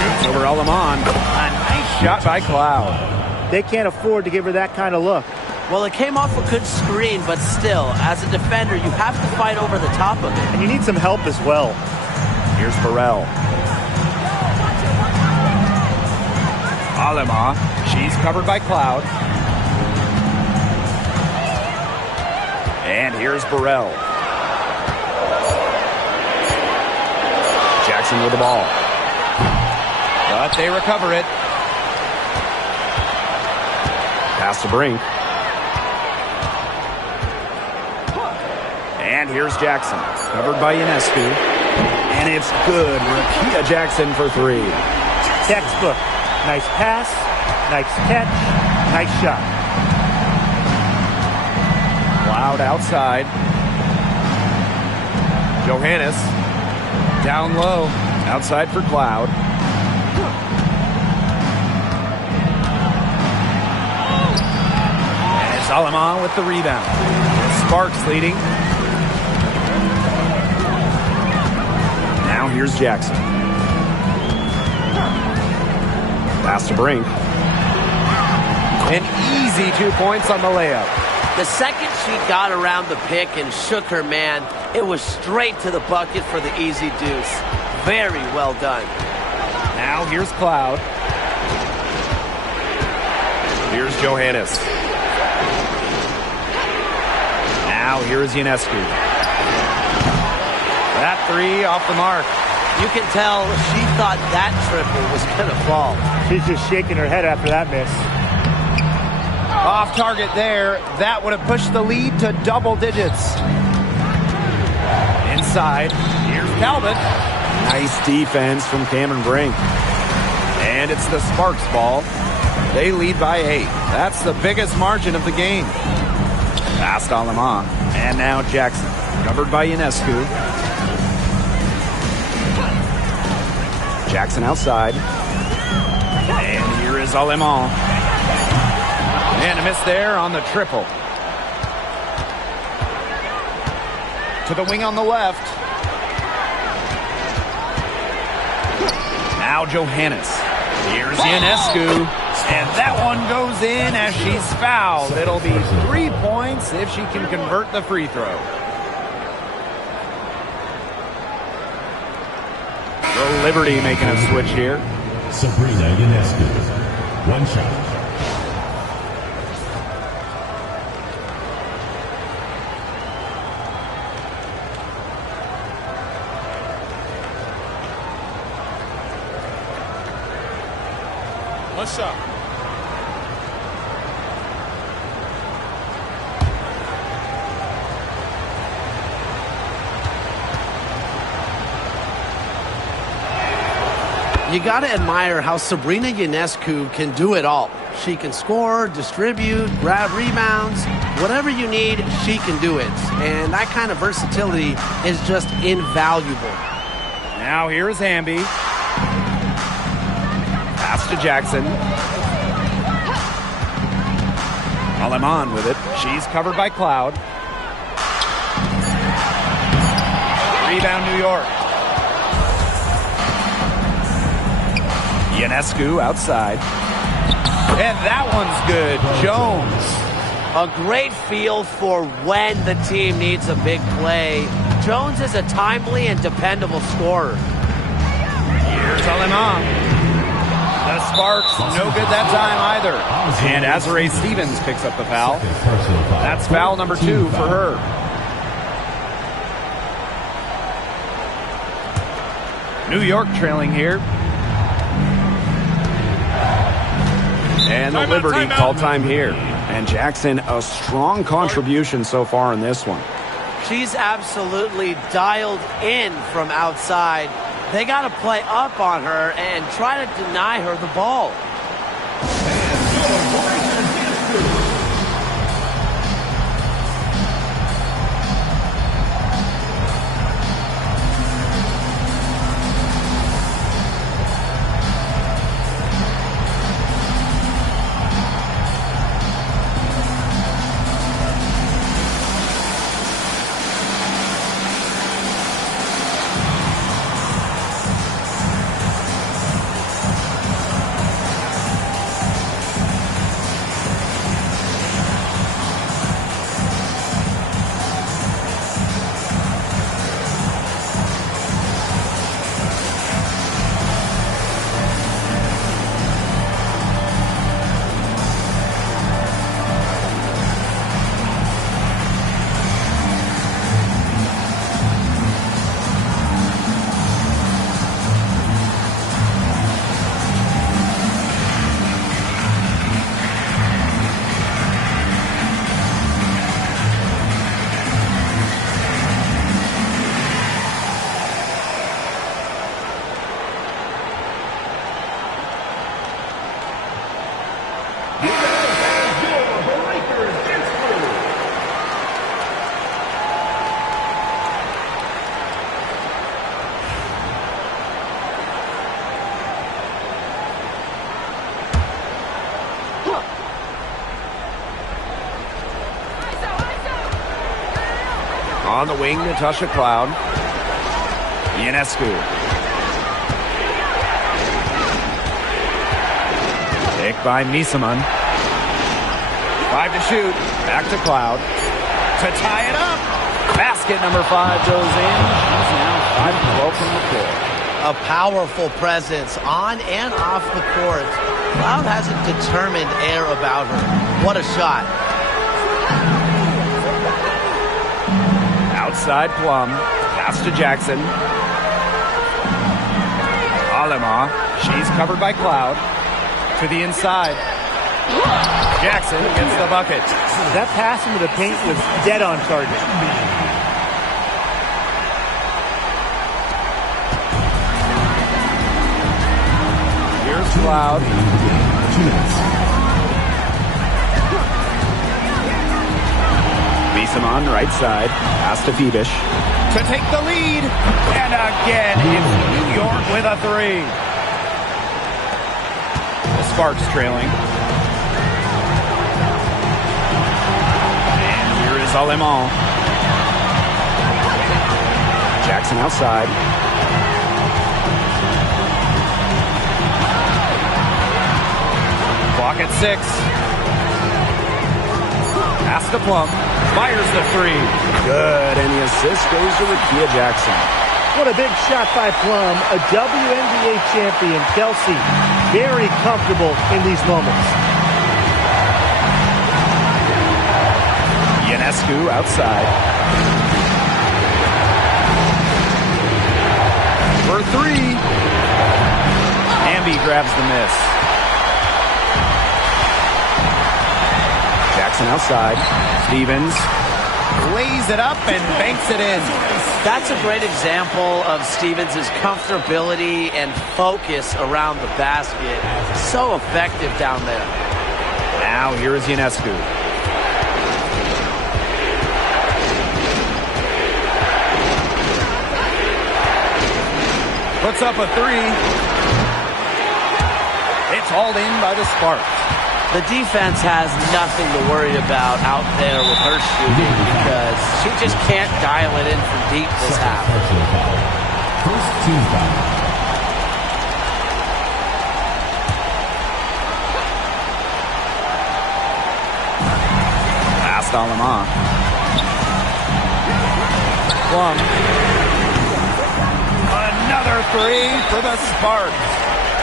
Shoots over Aleman. A nice shot by Cloud. They can't afford to give her that kind of look. Well, it came off a good screen, but still, as a defender, you have to fight over the top of it. And you need some help as well. Here's Burrell. Alema. She's covered by Cloud. And here's Burrell. Jackson with the ball. But they recover it. Pass to Brink. And here's Jackson. Covered by Ionescu. And it's good. Rakia Jackson for three. Textbook. Nice pass, nice catch, nice shot. Cloud outside. Johannes down low. Outside for Cloud. And it's Aleman with the rebound. Sparks leading. Now here's Jackson. Pass to Brink. An easy 2 points on the layup. The second she got around the pick and shook her man, it was straight to the bucket for the easy deuce. Very well done. Now here's Cloud. Here's Johannes. Now here's Ionescu. That three off the mark. You can tell she thought that triple was going to fall. She's just shaking her head after that miss. Off target there. That would have pushed the lead to double digits. Inside. Here's Talbot. Nice defense from Cameron Brink. And it's the Sparks ball. They lead by 8. That's the biggest margin of the game. Past Aleman. And now Jackson. Covered by Ionescu. Jackson outside. And here is Aleman. And a miss there on the triple. To the wing on the left. Now Johannes. Here's Ionescu. And that one goes in as she's fouled. It'll be 3 points if she can convert the free throw. The Liberty making a switch here. Sabrina Ionescu. One shot. What's up? You got to admire how Sabrina Ionescu can do it all. She can score, distribute, grab rebounds. Whatever you need, she can do it. And that kind of versatility is just invaluable. Now here is Hamby. Pass to Jackson. Aleman with it. She's covered by Cloud. Rebound, New York. Ionescu outside. And that one's good. Jones. A great feel for when the team needs a big play. Jones is a timely and dependable scorer. Here's Aleman. The sparks, no good that time either. And Azare Stevens picks up the foul. That's foul number 2 for her. New York trailing here. And the Liberty call time here. And Jackson, a strong contribution so far in this one. She's absolutely dialed in from outside. They got to play up on her and try to deny her the ball. On the wing, Natasha Cloud. Ionescu. Pick by Misaman. 5 to shoot. Back to Cloud. To tie it up. Basket number 5 goes in. She's now 5-12 from the court. A powerful presence on and off the court. Cloud has a determined air about her. What a shot. Outside Plum. Pass to Jackson. Alema. She's covered by Cloud. To the inside. Jackson gets the bucket. That pass into the paint was dead on target. Here's Cloud. Misaman, right side. Pass to Phoebish. To take the lead. And again, it's New York with a 3. The Sparks trailing. And here is Aleman. Jackson outside. Clock at 6. Pass to Plum. Fires the 3. Good. And the assist goes to Rickea Jackson. What a big shot by Plum. A WNBA champion, Kelsey. Very comfortable in these moments. Ionescu outside. For 3. Hamby grabs the miss. Jackson outside. Stevens. lays it up and banks it in. That's a great example of Stevens' comfortability and focus around the basket. So effective down there. Now here is Ionescu. Puts up a three. It's hauled in by the Sparks. The defense has nothing to worry about out there with her shooting because she just can't dial it in from deep this half. First team foul. Pass to Lamont. Plum. Another three for the Sparks.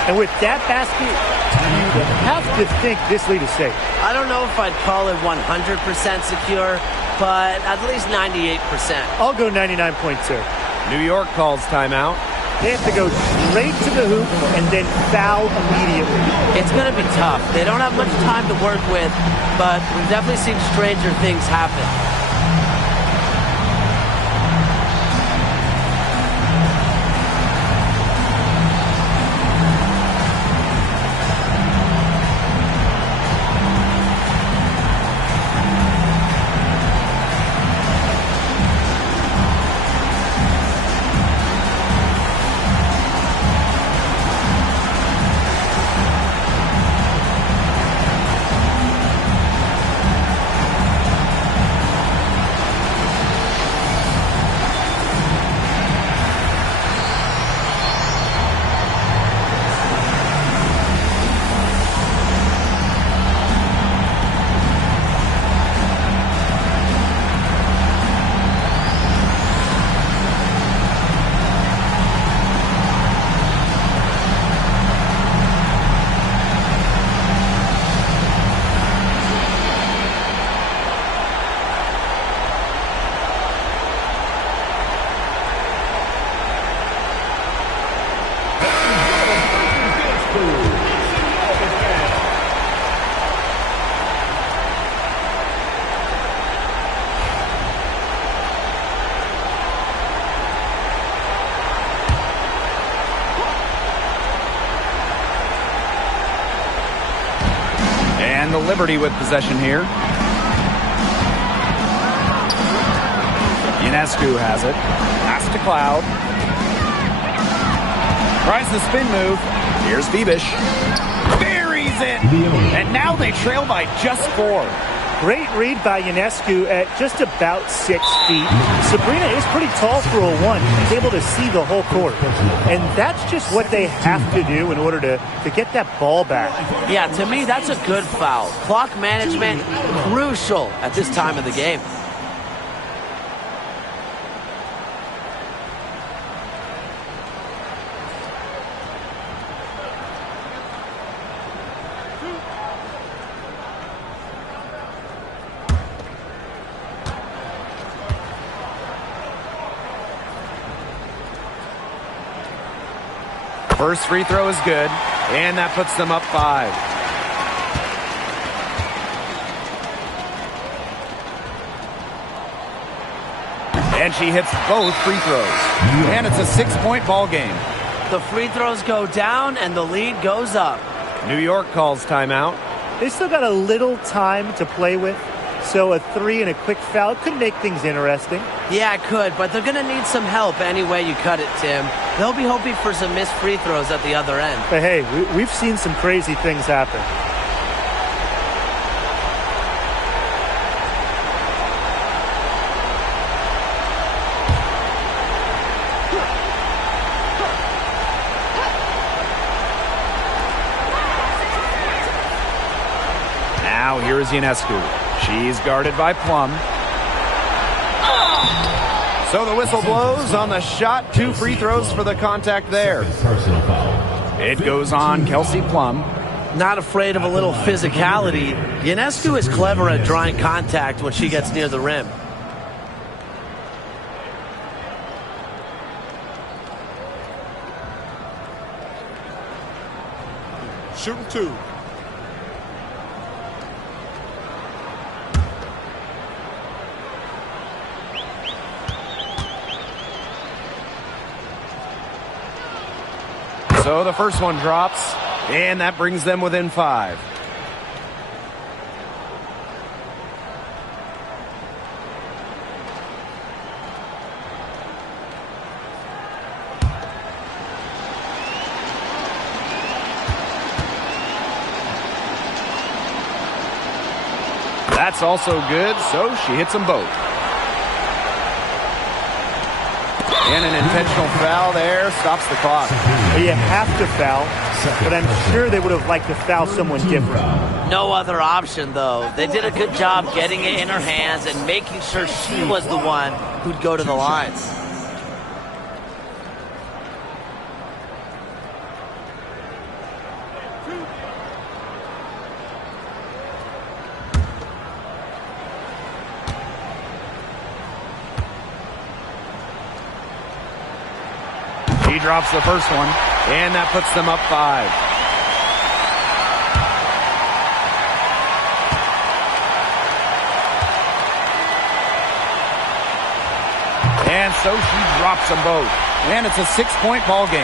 And with that basket, you have to think this lead is safe. I don't know if I'd call it 100% secure, but at least 98%. I'll go 99.2. New York calls timeout. They have to go straight to the hoop and then foul immediately. It's going to be tough. They don't have much time to work with, but we've definitely seen stranger things happen. And the Liberty with possession here. Ionescu has it. Pass to Cloud. Tries the spin move. Here's Bebish. Buries it! And now they trail by just 4. Great read by Ionescu at just about 6 feet. Sabrina is pretty tall for a 1. She's able to see the whole court. And that's just what they have to do in order to get that ball back. Yeah, to me, that's a good foul. Clock management, crucial at this time of the game. First free throw is good, and that puts them up 5. And she hits both free throws. And it's a 6-point ball game. The free throws go down, and the lead goes up. New York calls timeout. They still got a little time to play with, so a 3 and a quick foul could make things interesting. Yeah, it could, but they're going to need some help any way you cut it, Tim. They'll be hoping for some missed free throws at the other end. But hey, we've seen some crazy things happen. Now here is Ionescu. She's guarded by Plum. So the whistle blows on the shot. 2 free throws for the contact there. Personal foul. It goes on Kelsey Plum. Not afraid of a little physicality. Ionescu is clever at drawing contact when she gets near the rim. Shooting 2. So the first one drops, and that brings them within 5. That's also good, so she hits them both. And an intentional foul there stops the clock. You have to foul, but I'm sure they would have liked to foul someone different. No other option, though. They did a good job getting it in her hands and making sure she was the one who'd go to the line. He drops the first one, and that puts them up 5. And so she drops them both. And it's a 6-point ball game.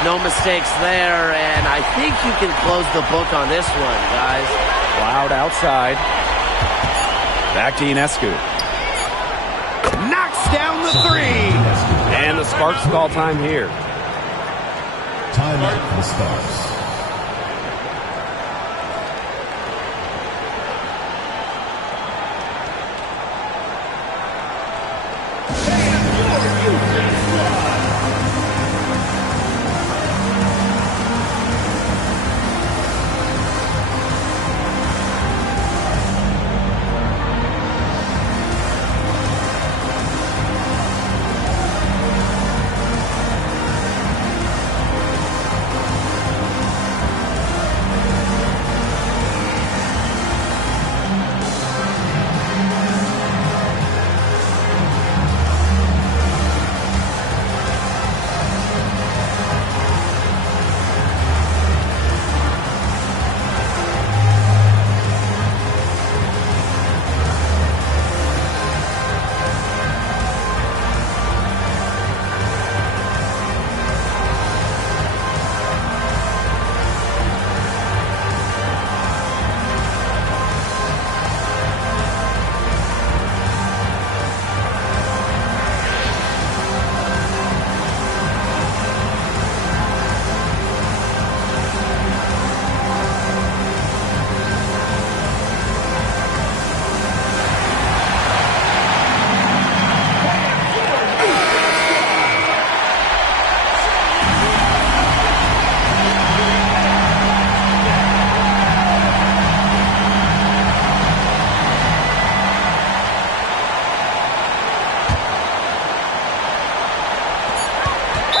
No mistakes there, and I think you can close the book on this one, guys. Loud outside. Back to Ionescu. Knocks down the 3. And the Sparks call time here. Timeout for the Sparks.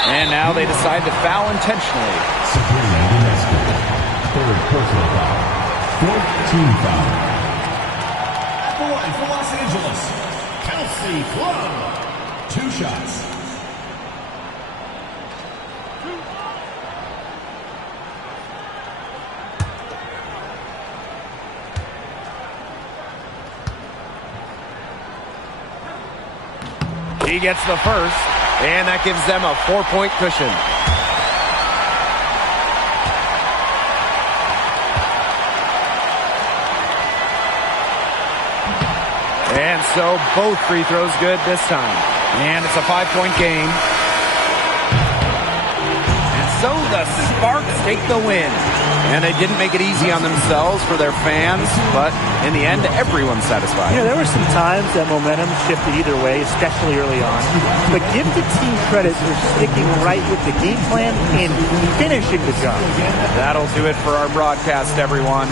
And now they decide to foul intentionally. Third personal foul. Fourth team foul. At the line for Los Angeles, Kelsey Plum. 2 shots. He gets the first, and that gives them a 4-point cushion. And so both free throws good this time. And it's a 5-point game. And so the Sparks take the win. And they didn't make it easy on themselves for their fans, but in the end, everyone's satisfied. You know, there were some times that momentum shifted either way, especially early on. But give the team credit for sticking right with the game plan and finishing the job. That'll do it for our broadcast, everyone.